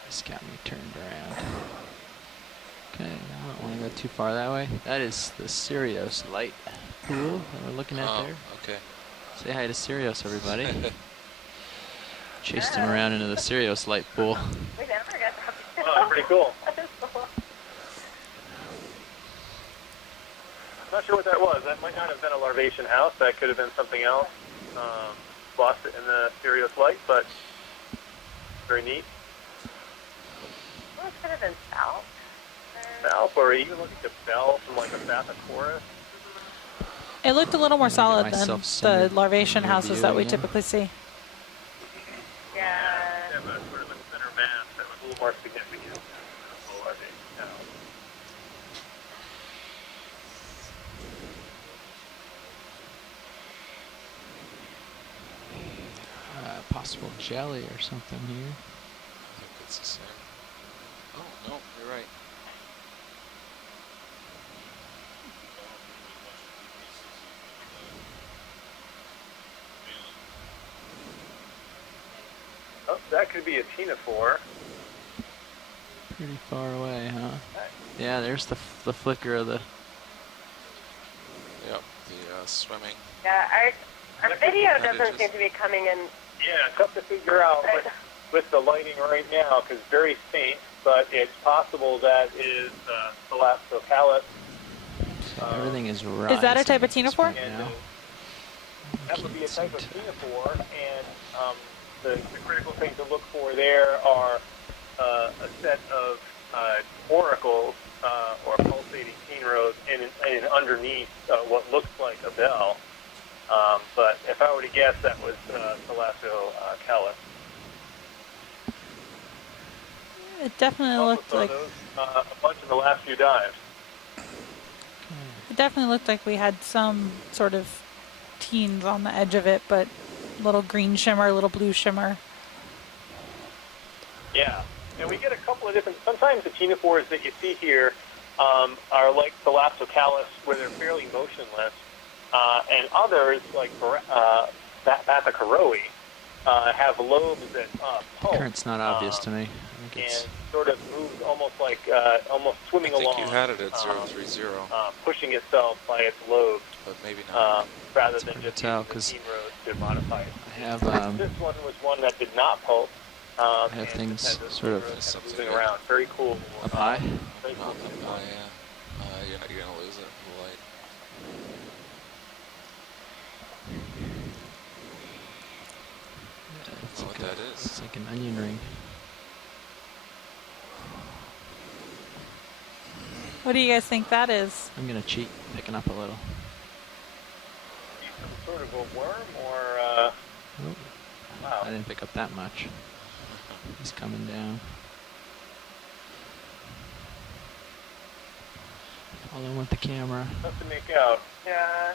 It's got me turned around. Okay, I don't want to go too far that way. That is the Sirius light pool that we're looking at there. Okay. Say hi to Sirius, everybody. Chased him around into the Sirius light pool. We never got that. Oh, pretty cool. Not sure what that was. That might not have been a larvation house. That could have been something else. Lost it in the Sirius light, but very neat. Well, it could have been south. South, or even looking at the bell from like a Bathosaurus. It looked a little more solid than myself the centered larvation in your houses view that we again. typically see. Yeah. Yeah, but sort of a center mass that was a little more significant than the larvation house. Possible jelly or something here. I think it's the same. Oh, no, you're right. Oh, that could be a ctenophore. Pretty far away, huh? Yeah, there's the flicker of the. Yep, the swimming. Yeah, our video doesn't images. seem to be coming in. Yeah, tough to figure out with the lighting right now because very faint, but it's possible that is Thalassocalyx. So everything is rising. Is that a type of at this ctenophore? point now. That would be a Can't seem type of to- ctenophore, and the critical things to look for there are a set of oracles or pulsating gene rows and underneath what looks like a bell. But if I were to guess, that was Thalassocalyx. It definitely Also looked saw like those, a bunch in the last few dives. it definitely looked like we had some sort of teens on the edge of it, but little green shimmer, little blue shimmer. Yeah, and we get a couple of different. Sometimes the ctenophores that you see here are like Thalassocalyx, where they're fairly motionless, and others like Bathosaurus have lobes that pulse. Current's not obvious to me. I think it's And sort of moves almost like almost swimming I think along. you had it at 030, pushing itself by its lobes, but maybe not. rather It's than hard to just tell, using the 'cause gene rows to modify it. I have This one was one that did not pulse. I have and things just had those sort of gene rows Something moving good. around. Very cool. up high. Very cool. You're going to lose it in the light. It's know like what a- that is. It's like an onion ring. What do you guys think that is? I'm gonna cheat, picking up a little. Some sort of a worm or Oh, I didn't pick up that much. He's coming down. Follow him with the camera. Tough to make out. Yeah.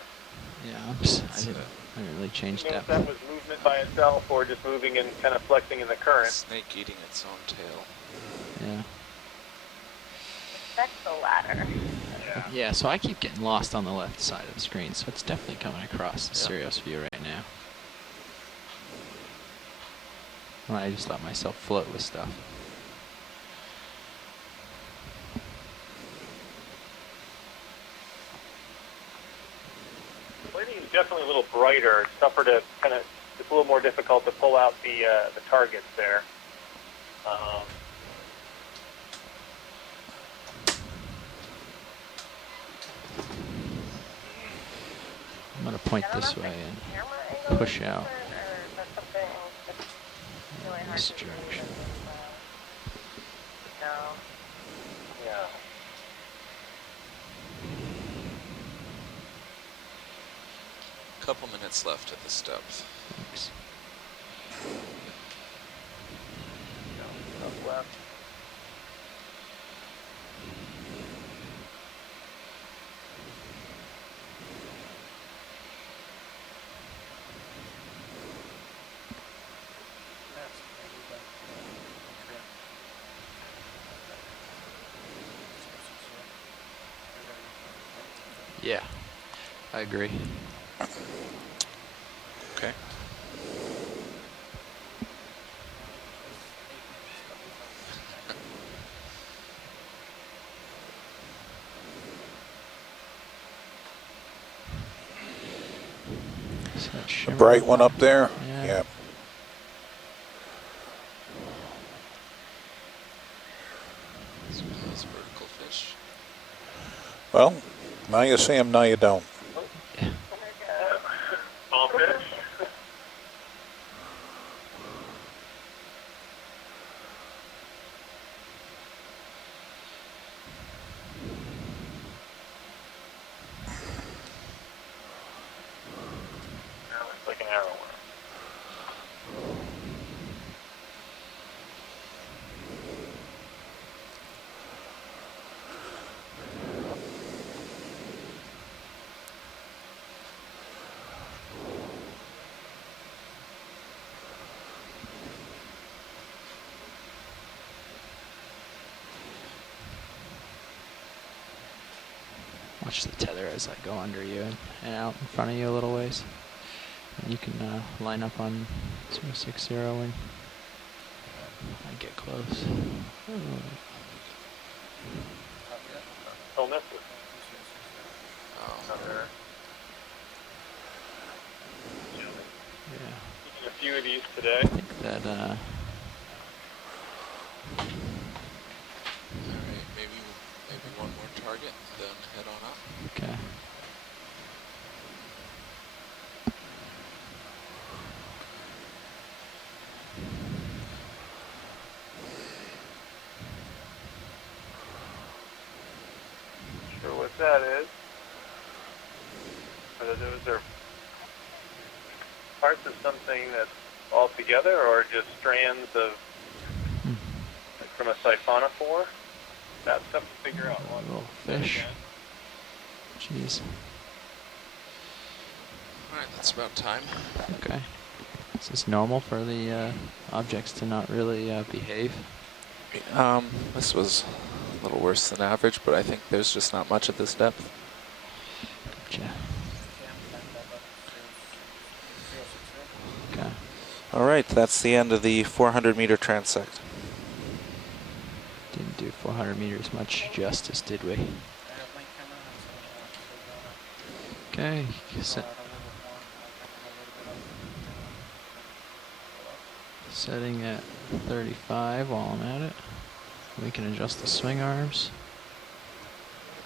Yeah, I didn't really change You know if depth. that was movement by itself or just moving and kind of flexing in the current. Snake eating its own tail. Yeah. That's the ladder. Yeah, so I keep getting lost on the left side of the screen, so it's definitely coming across the Sirius view right now. Well, I just let myself float with stuff. Lighting is definitely a little brighter. It's tougher to kind of, it's a little more difficult to pull out the targets there. I'm going to point this way and push out in this direction. No. Yeah. Couple minutes left at this depth. Thanks. Up left. Yeah, I agree. Okay. The bright one up there? Yeah. Yep. Those vertical fish. Well, now you see them, now you don't. Small fish. It's like an arrow worm. Watch the tether as I go under you and out in front of you a little ways. And you can line up on 060 when I get close. Still missed it. Yeah. Taking a few of these today. I think that Alright, maybe one more target, then head on up. okay. Sure what that is. Whether those are parts of something that's all together or just strands of, like from a siphonophore. That's tough to figure out. Little fish. Jeez. Alright, that's about time. Okay. Is this normal for the objects to not really behave? This was a little worse than average, but I think there's just not much at this depth. Gotcha. Okay. Alright, that's the end of the 400-meter transect. Didn't do 400 meters much justice, did we? Okay. Setting at 35 while I'm at it. We can adjust the swing arms.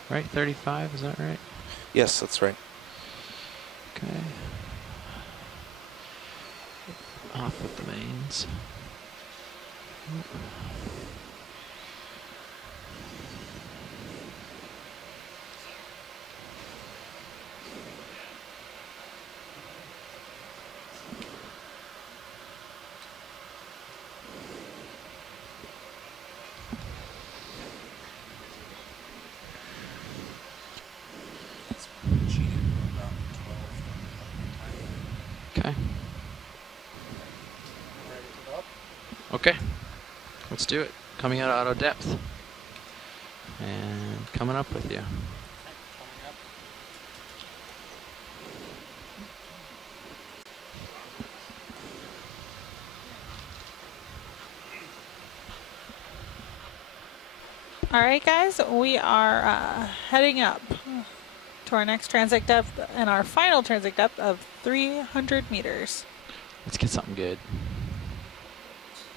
Right, 35, is that right? Yes, that's right. Okay. Off with the mains. Okay, let's do it. Coming out of auto depth. And coming up with you. All right, guys, we are heading up to our next transect depth and our final transect depth of 300 meters. Let's get something good.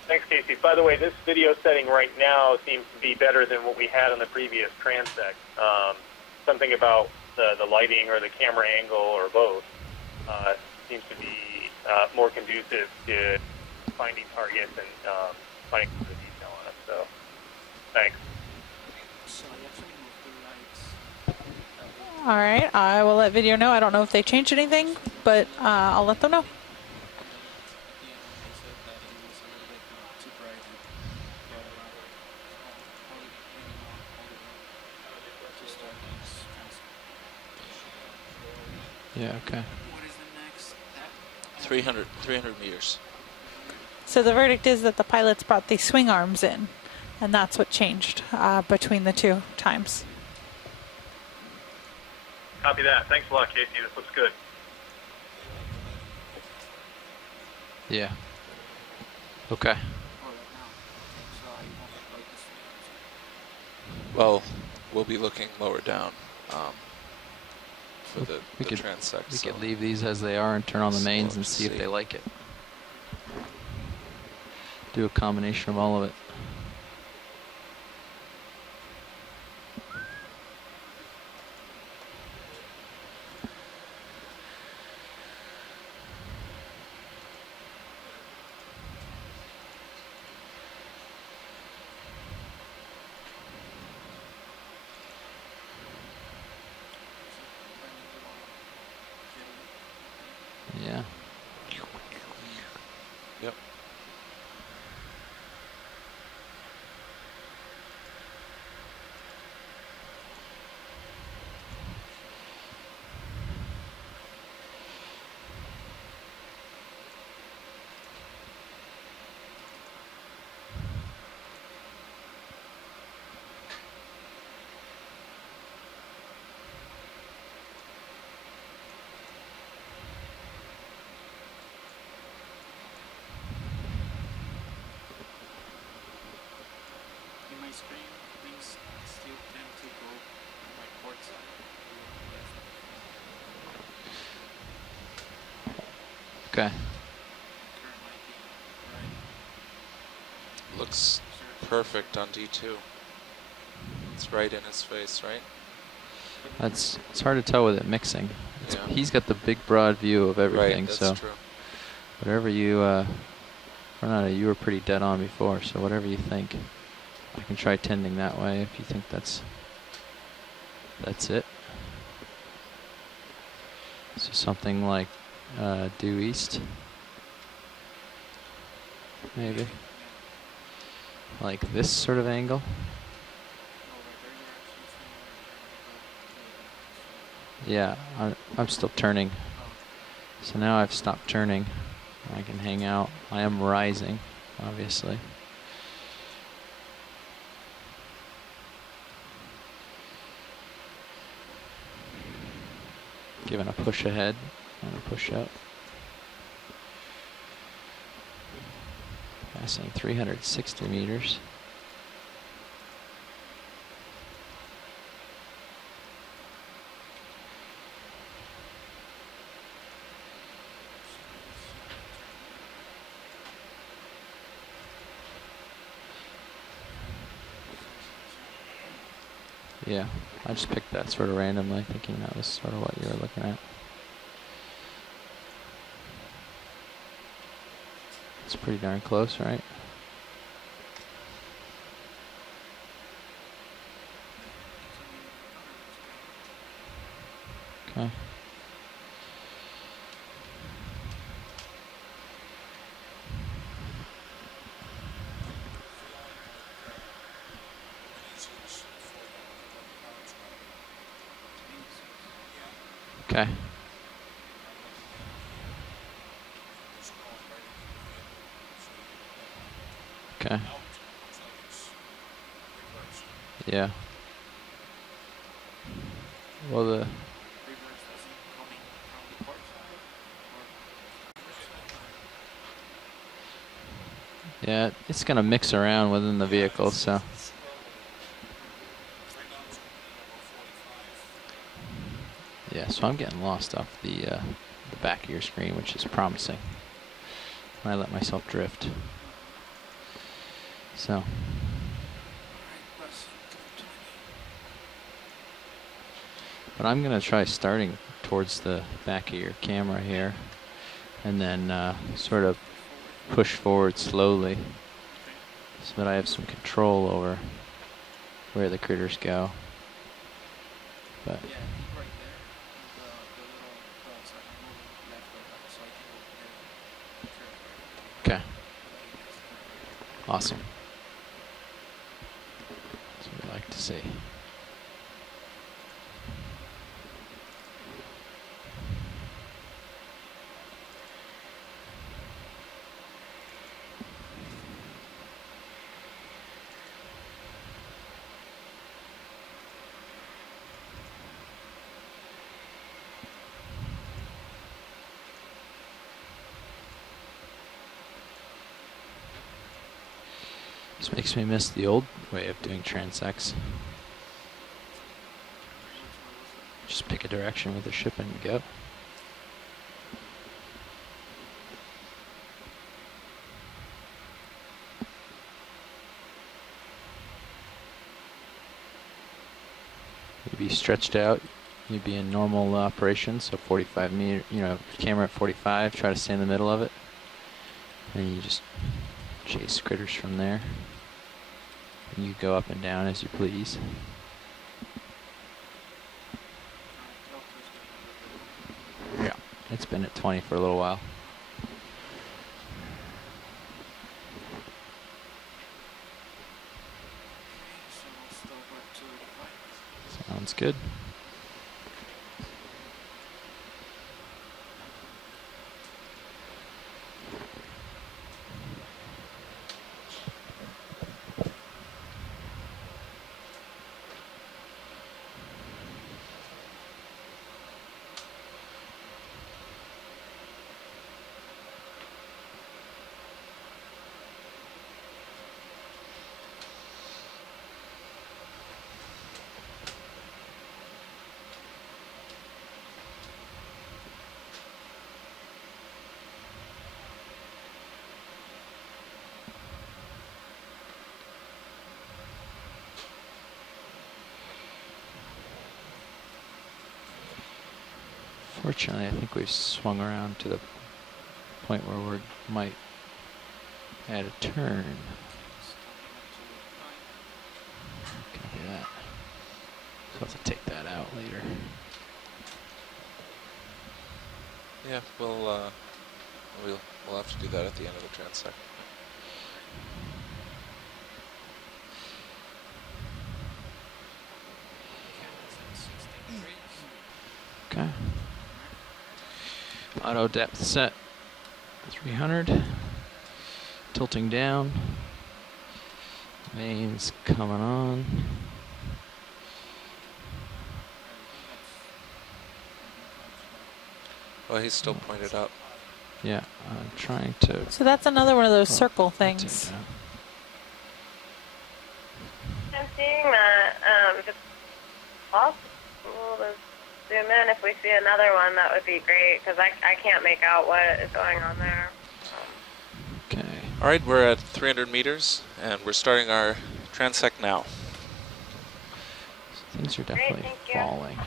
Thanks, Casey. By the way, this video setting right now seems to be better than what we had on the previous transect. Something about the lighting or the camera angle or both seems to be more conducive to finding targets and finding the detail on it. So, thanks. All right, I will let video know. I don't know if they changed anything, but I'll let them know. Yeah, okay. 300 meters. So the verdict is that the pilots brought the swing arms in, and that's what changed between the two times. Copy that. Thanks a lot, Casey. This looks good. Yeah. Okay. Well, we'll be looking lower down for the could transect. We could leave these as they are and turn on the mains and see if see. they like it. Do a combination of all of it. Yeah. Yep. In my screen, things still tend to go on my port side. Okay. Looks perfect on D2. It's right in his face, right? It's hard to tell with it mixing. Yeah. He's got the big broad view of everything, Right, that's so true. whatever you Renata, you were pretty dead on before, so whatever you think. I can try tending that way if you think that's it. So something like due east, maybe, like this sort of angle. Yeah, I'm still turning. So now I've stopped turning. I can hang out. I am rising, obviously. Giving a push ahead and a push up. Passing 360 meters. Yeah, I just picked that sort of randomly, thinking that was sort of what you were looking at. It's pretty darn close, right? Okay. Okay. Okay. Yeah. Well, the yeah, it's gonna mix around within the vehicle, so. Yeah, so I'm getting lost off the back of your screen, which is promising. When I let myself drift. So. But I'm gonna try starting towards the back of your camera here, and then sort of push forward slowly, so that I have some control over where the critters go. But. Okay. Awesome. That's what we like to see. This makes me miss the old way of doing transects. Just pick a direction with the ship and go. You'd be stretched out. You'd be in normal operation, so 45 meter, camera at 45, try to stay in the middle of it. And you just chase critters from there. And you go up and down as you please. Yeah, it's been at 20 for a little while. Sounds good. Fortunately, I think we've swung around to the point where we might add a turn. Copy that. So I'll have to take that out later. Yeah, we'll have to do that at the end of the transect. Okay. Auto depth set 300. Tilting down. Mains coming on. Well, he's still pointed up. Yeah, I'm trying to. So that's another one of those circle things. I'm seeing that. If it's possible to zoom in, if we see another one, that would be great, because I can't make out what is going on there. Okay. All right, we're at 300 meters, and we're starting our transect now. So things are definitely falling.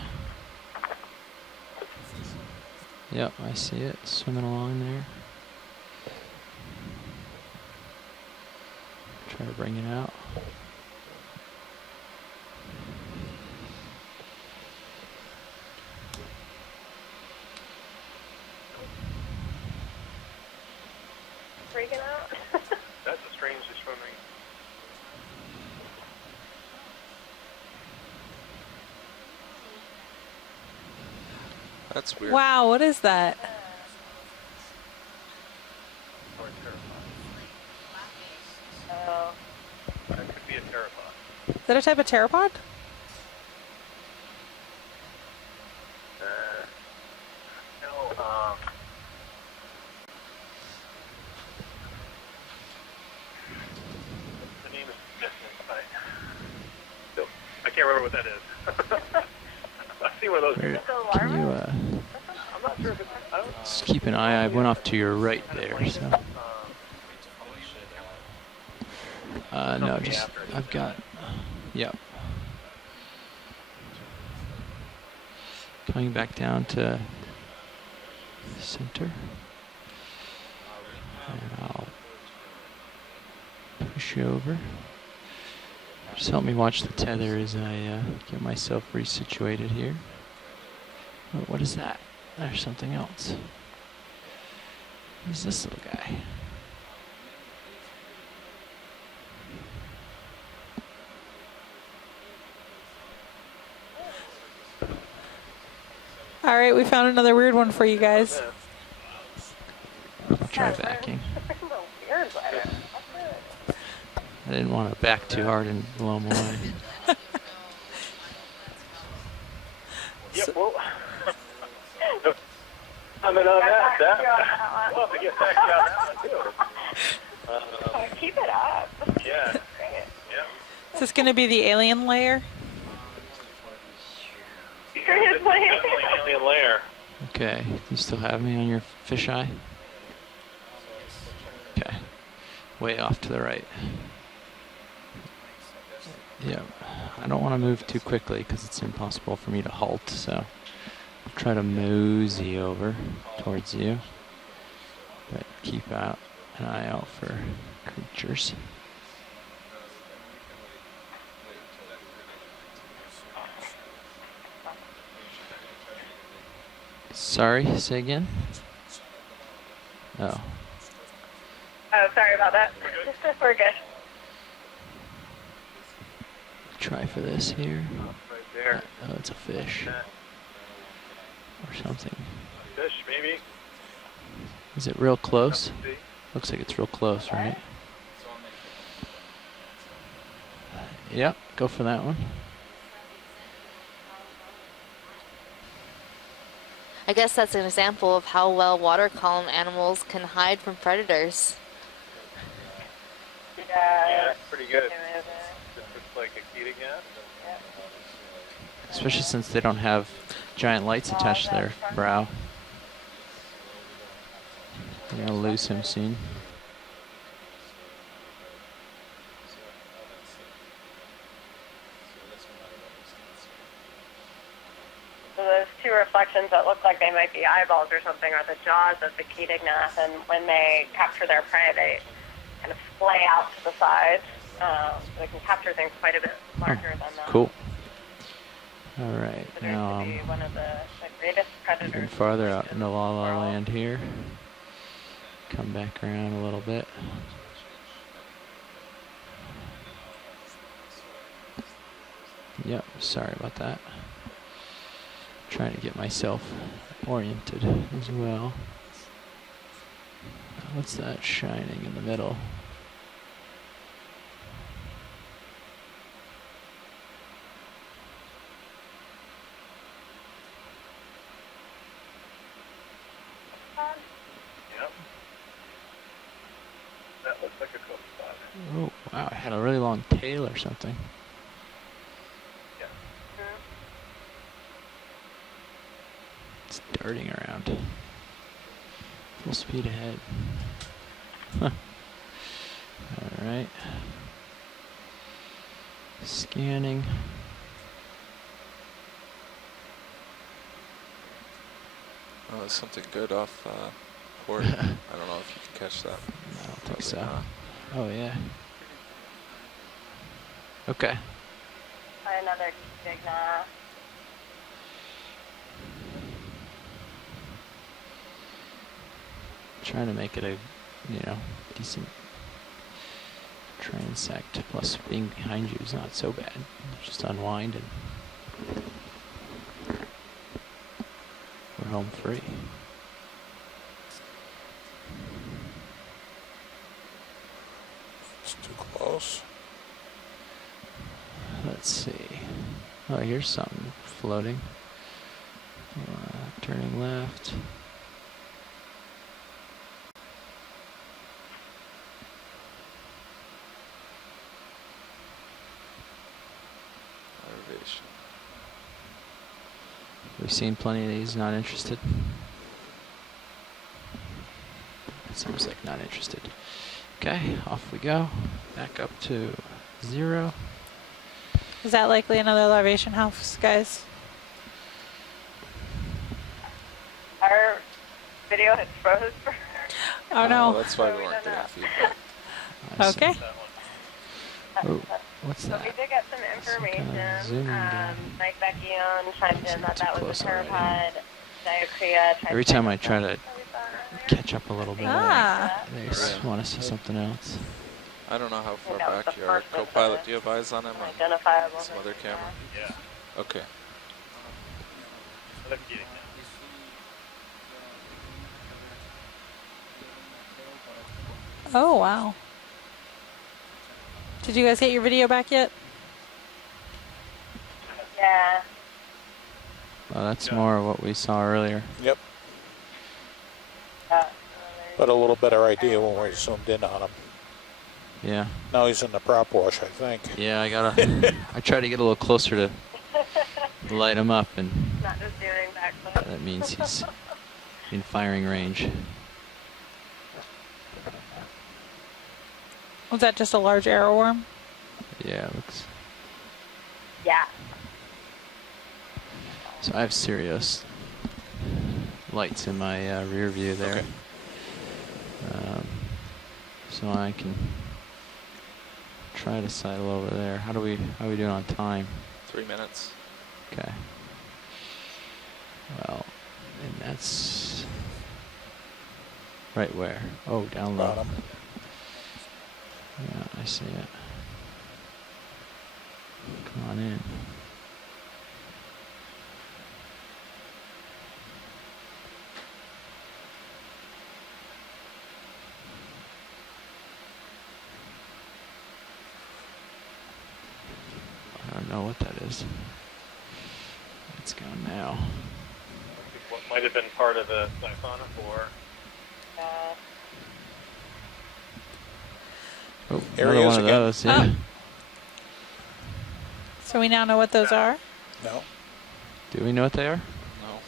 Yep, I see it swimming along there. Try to bring it out. Freaking out. That's a strangely swimming. That's weird. Wow, what is that? pteropod. Is that a type of pteropod? No, the name is suggested. I can't remember what that is. I've seen one of those. Where, can you I'm not sure if it's. I don't. just keep an eye? I went off to your right there, so. No, just I've got. Yep. Coming back down to center. And I'll push you over. Just help me watch the tether as I get myself resituated here. Oh, what is that? There's something else. Who's this little guy? All right, we found another weird one for you guys. I'll try backing. I didn't want to back too hard and blow him away. Yep, well, I mean, on that, we'll have to get back to that one too. Keep it up. Yeah. Great. Yeah. Is this going to be the alien layer? Seriously? Definitely alien layer. Okay, you still have me on your fisheye? Okay, way off to the right. Yep, I don't want to move too quickly because it's impossible for me to halt, so I'll try to mosey over towards you, but keep out an eye out for creatures. Sorry, say again? Oh. Oh, sorry about that. We're good. Try for this here. Right there. Oh, it's a fish. Or something. Fish, maybe. Is it real close? Looks like it's real close, right? Yep, go for that one. I guess that's an example of how well water column animals can hide from predators. Yeah, it's pretty good. Just looks like a ketognath. Especially since they don't have giant lights attached to their brow. We're gonna lose him soon. So those two reflections that look like they might be eyeballs or something are the jaws of the ketognath, and when they capture their prey, they kind of splay out to the sides. So they can capture things quite a bit larger than that. Cool. All right, Considered now to be one of the greatest predators. even farther out into La La Land here. Come back around a little bit. Yep, sorry about that. Trying to get myself oriented as well. What's that shining in the middle? Yep. That looks like a cool spot. Oh, wow, it had a really long tail or something. Yeah. It's darting around. Full speed ahead. Huh. Alright. Scanning. Oh, there's something good off port. I don't know if you can catch that. I don't think so. Not. Oh, yeah. Okay. Another ketognath. Trying to make it a, decent transect. Plus, being behind you is not so bad. Just unwind and we're home free. It's too close. let's see. Oh, here's something floating. Turning left. Elevation. We've seen plenty of these. Not interested. It seems like not interested. Okay, off we go. Back up to 0. Is that likely another larvation house, guys? Our video had froze for Oh no. That's why we weren't getting feedback. Okay. Oh, what's So that? we did get some information. Mike Vecchione chimed in that that was a pteropod, diarrhea. Every time I try to catch up a little bit, Ah. they just want to see something else. I don't know how far that was back the you are. first of Co-pilot, the do you have eyes on him? Or identifiable some other camera? Yeah. Okay. Look at it. Oh wow. Did you guys get your video back yet? Yeah. Well, that's more of what we saw earlier. Yep. But a little better idea when we zoomed in on him. Yeah. Now he's in the prop wash, I think. Yeah, I gotta. I try to get a little closer to light him up, and Not just doing backflips. that means he's in firing range. Was that just a large arrow worm? Yeah, it looks. Yeah. So I have Sirius lights in my rear view there. Okay. So I can try to sidle over there. How are we doing on time? 3 minutes. Okay. Well, and that's right where? Oh, down low. Bottom. Yeah, I see it. Come on in. I don't know what that is. It's gone now. What might have been part of the siphonophore. Oh, Here another he is one of again. those, yeah. So we now know what those are. No. Do we know what they are? No.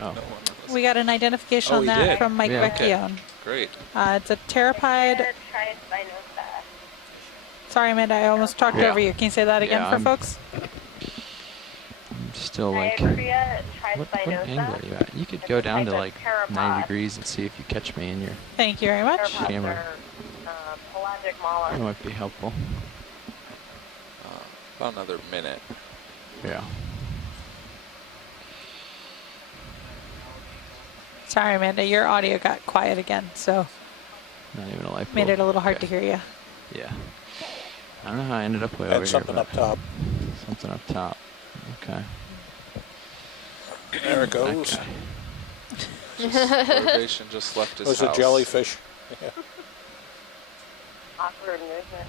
Oh. No one knows. We got an identification Oh, on we that did? from Mike Yeah, okay. Vecchione. Great. It's a pteropod. Trispinosa. Sorry, Amanda, I almost talked Yeah. over you. Can you say that again Yeah, for I'm- folks? I'm still like, Diarrhea, what trispinosa. angle are you at? You could go down to like 90 degrees and see if you catch me in your Thank you very much. camera. Pelagic mauler. That might be helpful. About another minute. Yeah. Sorry, Amanda, your audio got quiet again, so Not even a light made bulb. it a little hard Okay. to hear you. Yeah. I don't know how I ended up way over And here. something but up top. Something up top. Okay. There it goes. Okay. Motivation just left his It was house. a jellyfish. Yeah. Awkward movement.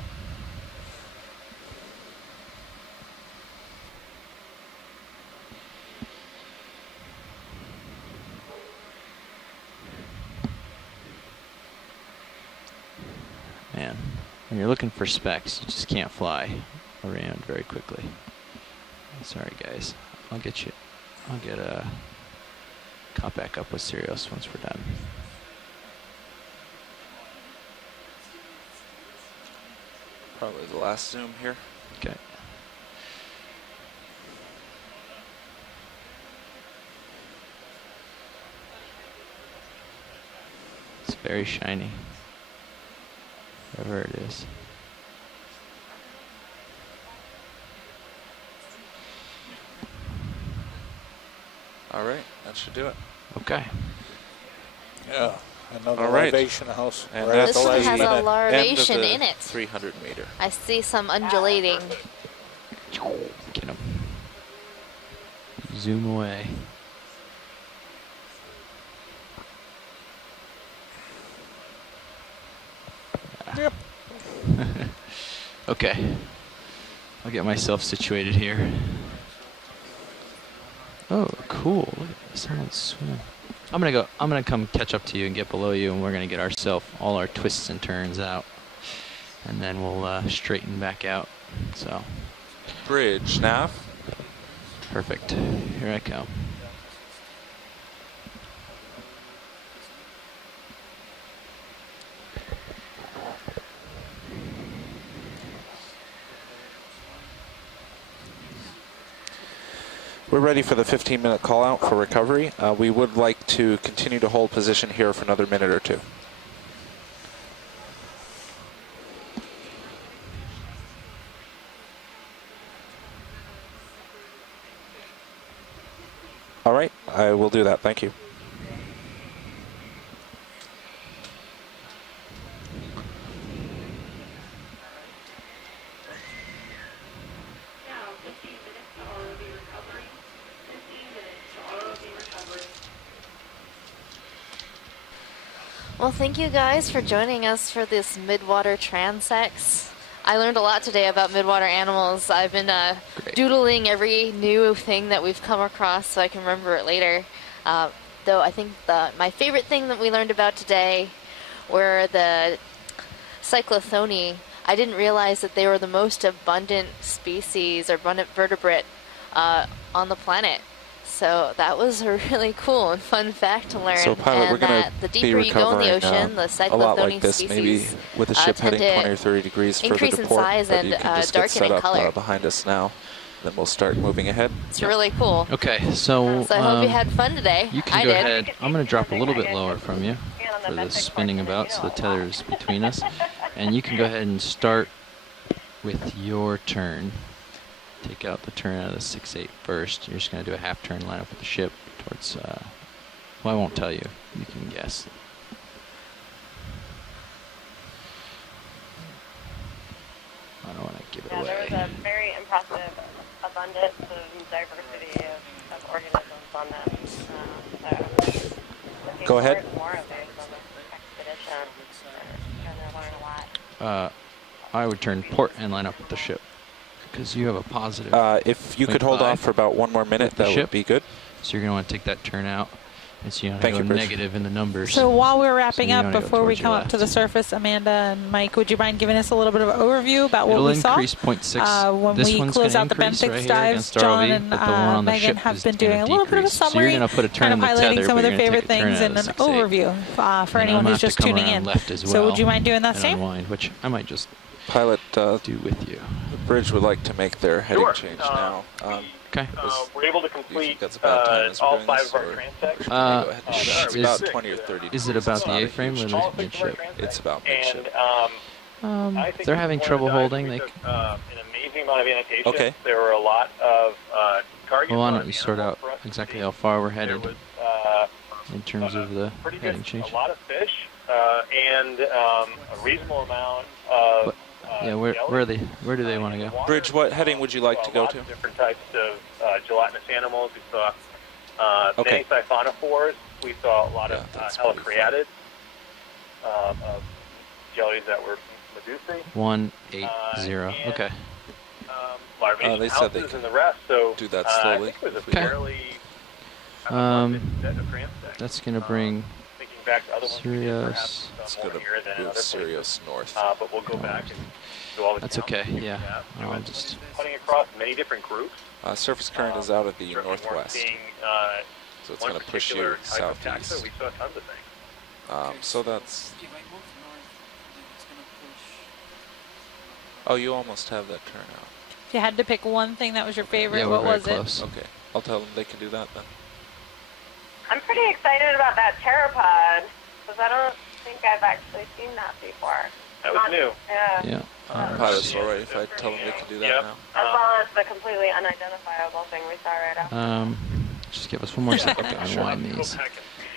Man, when you're looking for specs, you just can't fly around very quickly. Sorry, guys. I'll get caught back up with Sirius once we're done. Probably the last zoom here. Okay. It's very shiny. Whatever it is. All right, that should do it. Okay. Yeah. Another All right. elevation house. And Right at This the one last has a minute. larvation End of the in it. 300 meter. I see some undulating. Get him. Zoom away. Yep. Okay. I'll get myself situated here. Oh, cool. Look at someone swim. I'm gonna come catch up to you and get below you, and we're gonna get all our twists and turns out, and then we'll straighten back out. So. Bridge, nav. Perfect. Here I come. We're ready for the 15-minute call out for recovery. We would like to continue to hold position here for another minute or two. All right, I will do that. Thank you. Well, thank you guys for joining us for this Midwater Transects. I learned a lot today about midwater animals. I've been doodling every new thing that we've come across so I can remember it later. Though I think my favorite thing that we learned about today were the cyclothony. I didn't realize that they were the most abundant species or abundant vertebrate on the planet. So that was a really cool and fun fact to learn. So, pilot, we're going to the be deeper you go in the recovering ocean, the a lot like cyclothony this, species maybe with the ship heading 20 or 30 degrees further increase to in port. size But and you can just get darken set in up color. behind us now. Then we'll start moving ahead. It's really cool. Okay, so I hope you had fun today. You can I go did. ahead. I'm going to drop a little bit lower from you for the spinning about, so the tether is between us. And you can go ahead and start with your turn. Take out the turn out of the 6-8 first. You're just going to do a half turn, line up with the ship towards, well, I won't tell you. You can guess. I don't want to give it away. There was a very impressive abundance and diversity of organisms on this. So looking Go ahead. forward to more of these on this expedition. We're going to learn a lot. I would turn port and line up with the ship because you have a positive. If you could hold off for about one more minute, that would be good. So you're going to want to take that turn out. And so you want to Thank go you, Bridge. negative in the numbers. So while we're wrapping So you up, wanna go before we towards your come up to the surface, Amanda and Mike, would you mind giving us a little bit of an overview about what It'll we saw? increase 0.6. When This we one's close gonna out the increase benthics right here dives, against ROV, John and but the one on the Megan ship have is been doing gonna a little bit of a decrease. So summary, you're gonna put a turn kind of in the highlighting tether, some but of you're their gonna favorite take a turn things out and of an the 6-8. overview for And anyone I'm who's gonna just have to come tuning around in. left as So well would you mind doing that and same? unwind, which I might just Pilot, do with you. The bridge would like to make their heading Sure. change now. Okay. We're able to complete that's about time as we're all doing 5 this, of our or transects. go ahead and do that? It's is- about 20 or 30 Is it degrees. about It's the not a A-frame or huge the change. midship? It's about And midship. I think They're having one of trouble the dives holding. we They took, an amazing amount of annotation. Okay. There were a lot of targets. Well, why on don't you sort out for us to exactly see. how far we're There headed was in terms of the pretty heading good, change? a lot of fish and a reasonable amount of But, yeah, where do they want to go? Bridge, what heading would you like to go to? Different types of gelatinous animals. We saw Okay. many siphonophores. We saw a lot of helicreatids, of jellies that were medusae. 180. Okay. Larvaceous they said they houses could and the rest. So do that I slowly. think it was a if we Okay. fairly That's going to bring thinking back to other ones we did, perhaps Sirius. It's more going to here than in move other Sirius north. places. But we'll go back and do all the That's counts okay. and Yeah. that. I'll just. Cutting across many different groups. Surface current is out of the Certainly weren't northwest, seeing, so it's one going to push you particular type of taxa. southeast. We saw tons of things. So that's... If I move north, then it's gonna push. Oh, you almost have that turnout. If you had to pick one thing that was your favorite, Yeah, we're what very was close. Okay, I'll tell them they can do that then. I'm pretty excited about that pteropod because I don't think I've actually seen that before. That was new. Yeah. Yeah. Pilot's all right if I tell them they can do that Yep. now. As well as the completely unidentifiable thing we saw right after. Just give us one more second to Okay, sure. unwind these,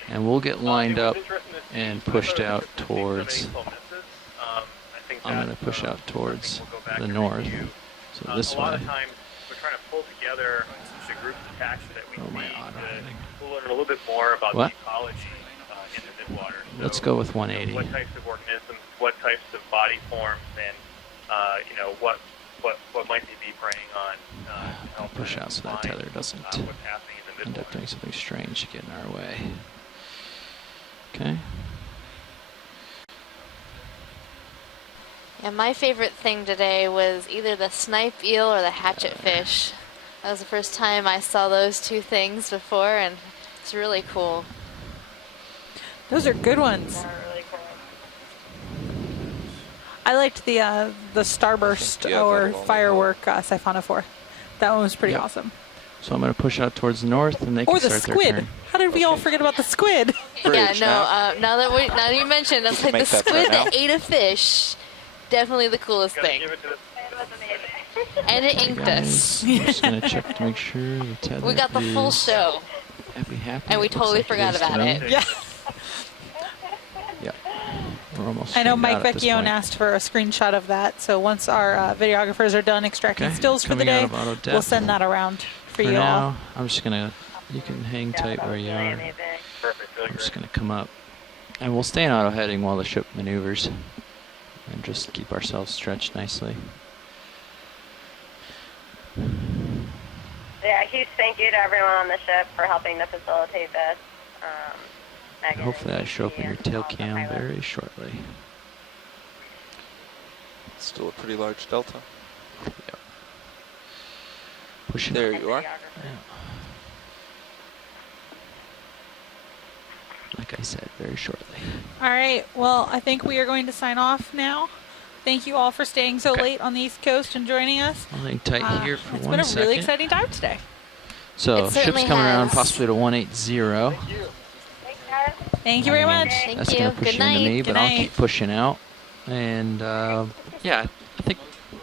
and we'll get lined up and pushed out towards. I'm going to push out towards the north, so this a lot way. of times we're trying to pull together the groups of taxa that we Oh, my see auto heading. to learn a little bit more about What? the ecology in the midwater. Let's So, go with 180. what types of organisms, what types of body forms, and what what might they be preying on? To help Push out so that find, tether doesn't what's happening in the end up Midwater. doing something strange to get in our way. Okay. Yeah, my favorite thing today was either the snipe eel or the hatchet fish. That was the first time I saw those two things before, and it's really cool. Those are good ones. I liked the starburst yeah, or that'll only firework siphonophore. That one was pretty Yep. awesome. So I'm going to push out towards the north, and they Or can the start their squid. turn. How did we all forget about the squid? Yeah, no. Now that you mentioned, it's like the make that squid turn now? that ate a fish. Definitely the coolest Gotta thing. give it to the And it Hey inked guys, us. I'm just going to check to make sure the tether We got the full is show, happy. and we It looks totally like forgot is about to me. it. Yeah. Yeah. We're almost I know straightened Mike out at this Vecchione point. asked for a screenshot of that, so once our videographers are done extracting Okay, stills for the coming out day, of auto depth. we'll send that around for you now, all. I'm just going to, you can hang tight where you are. Perfect. Really I'm just great. going to come up. And we'll stay in auto heading while the ship maneuvers. And just keep ourselves stretched nicely. Yeah, a huge thank you to everyone on the ship for helping to facilitate this. Megan Hopefully I and show up in Katie your and tail all the cam pilots. very shortly. Still a pretty large delta. Yep. Pushing There up. you are. Like I said, very shortly. All right, well, I think we are going to sign off now. Thank you all for staying so late on the East Coast and joining us. I'll hang tight here for It's 1 been a second. really exciting time today. So, It ship's certainly coming around has. possibly to 180. Thank you very much. Thank That's you. going to push Good you into night. me, Good but I'll night. keep pushing out. And, yeah, I think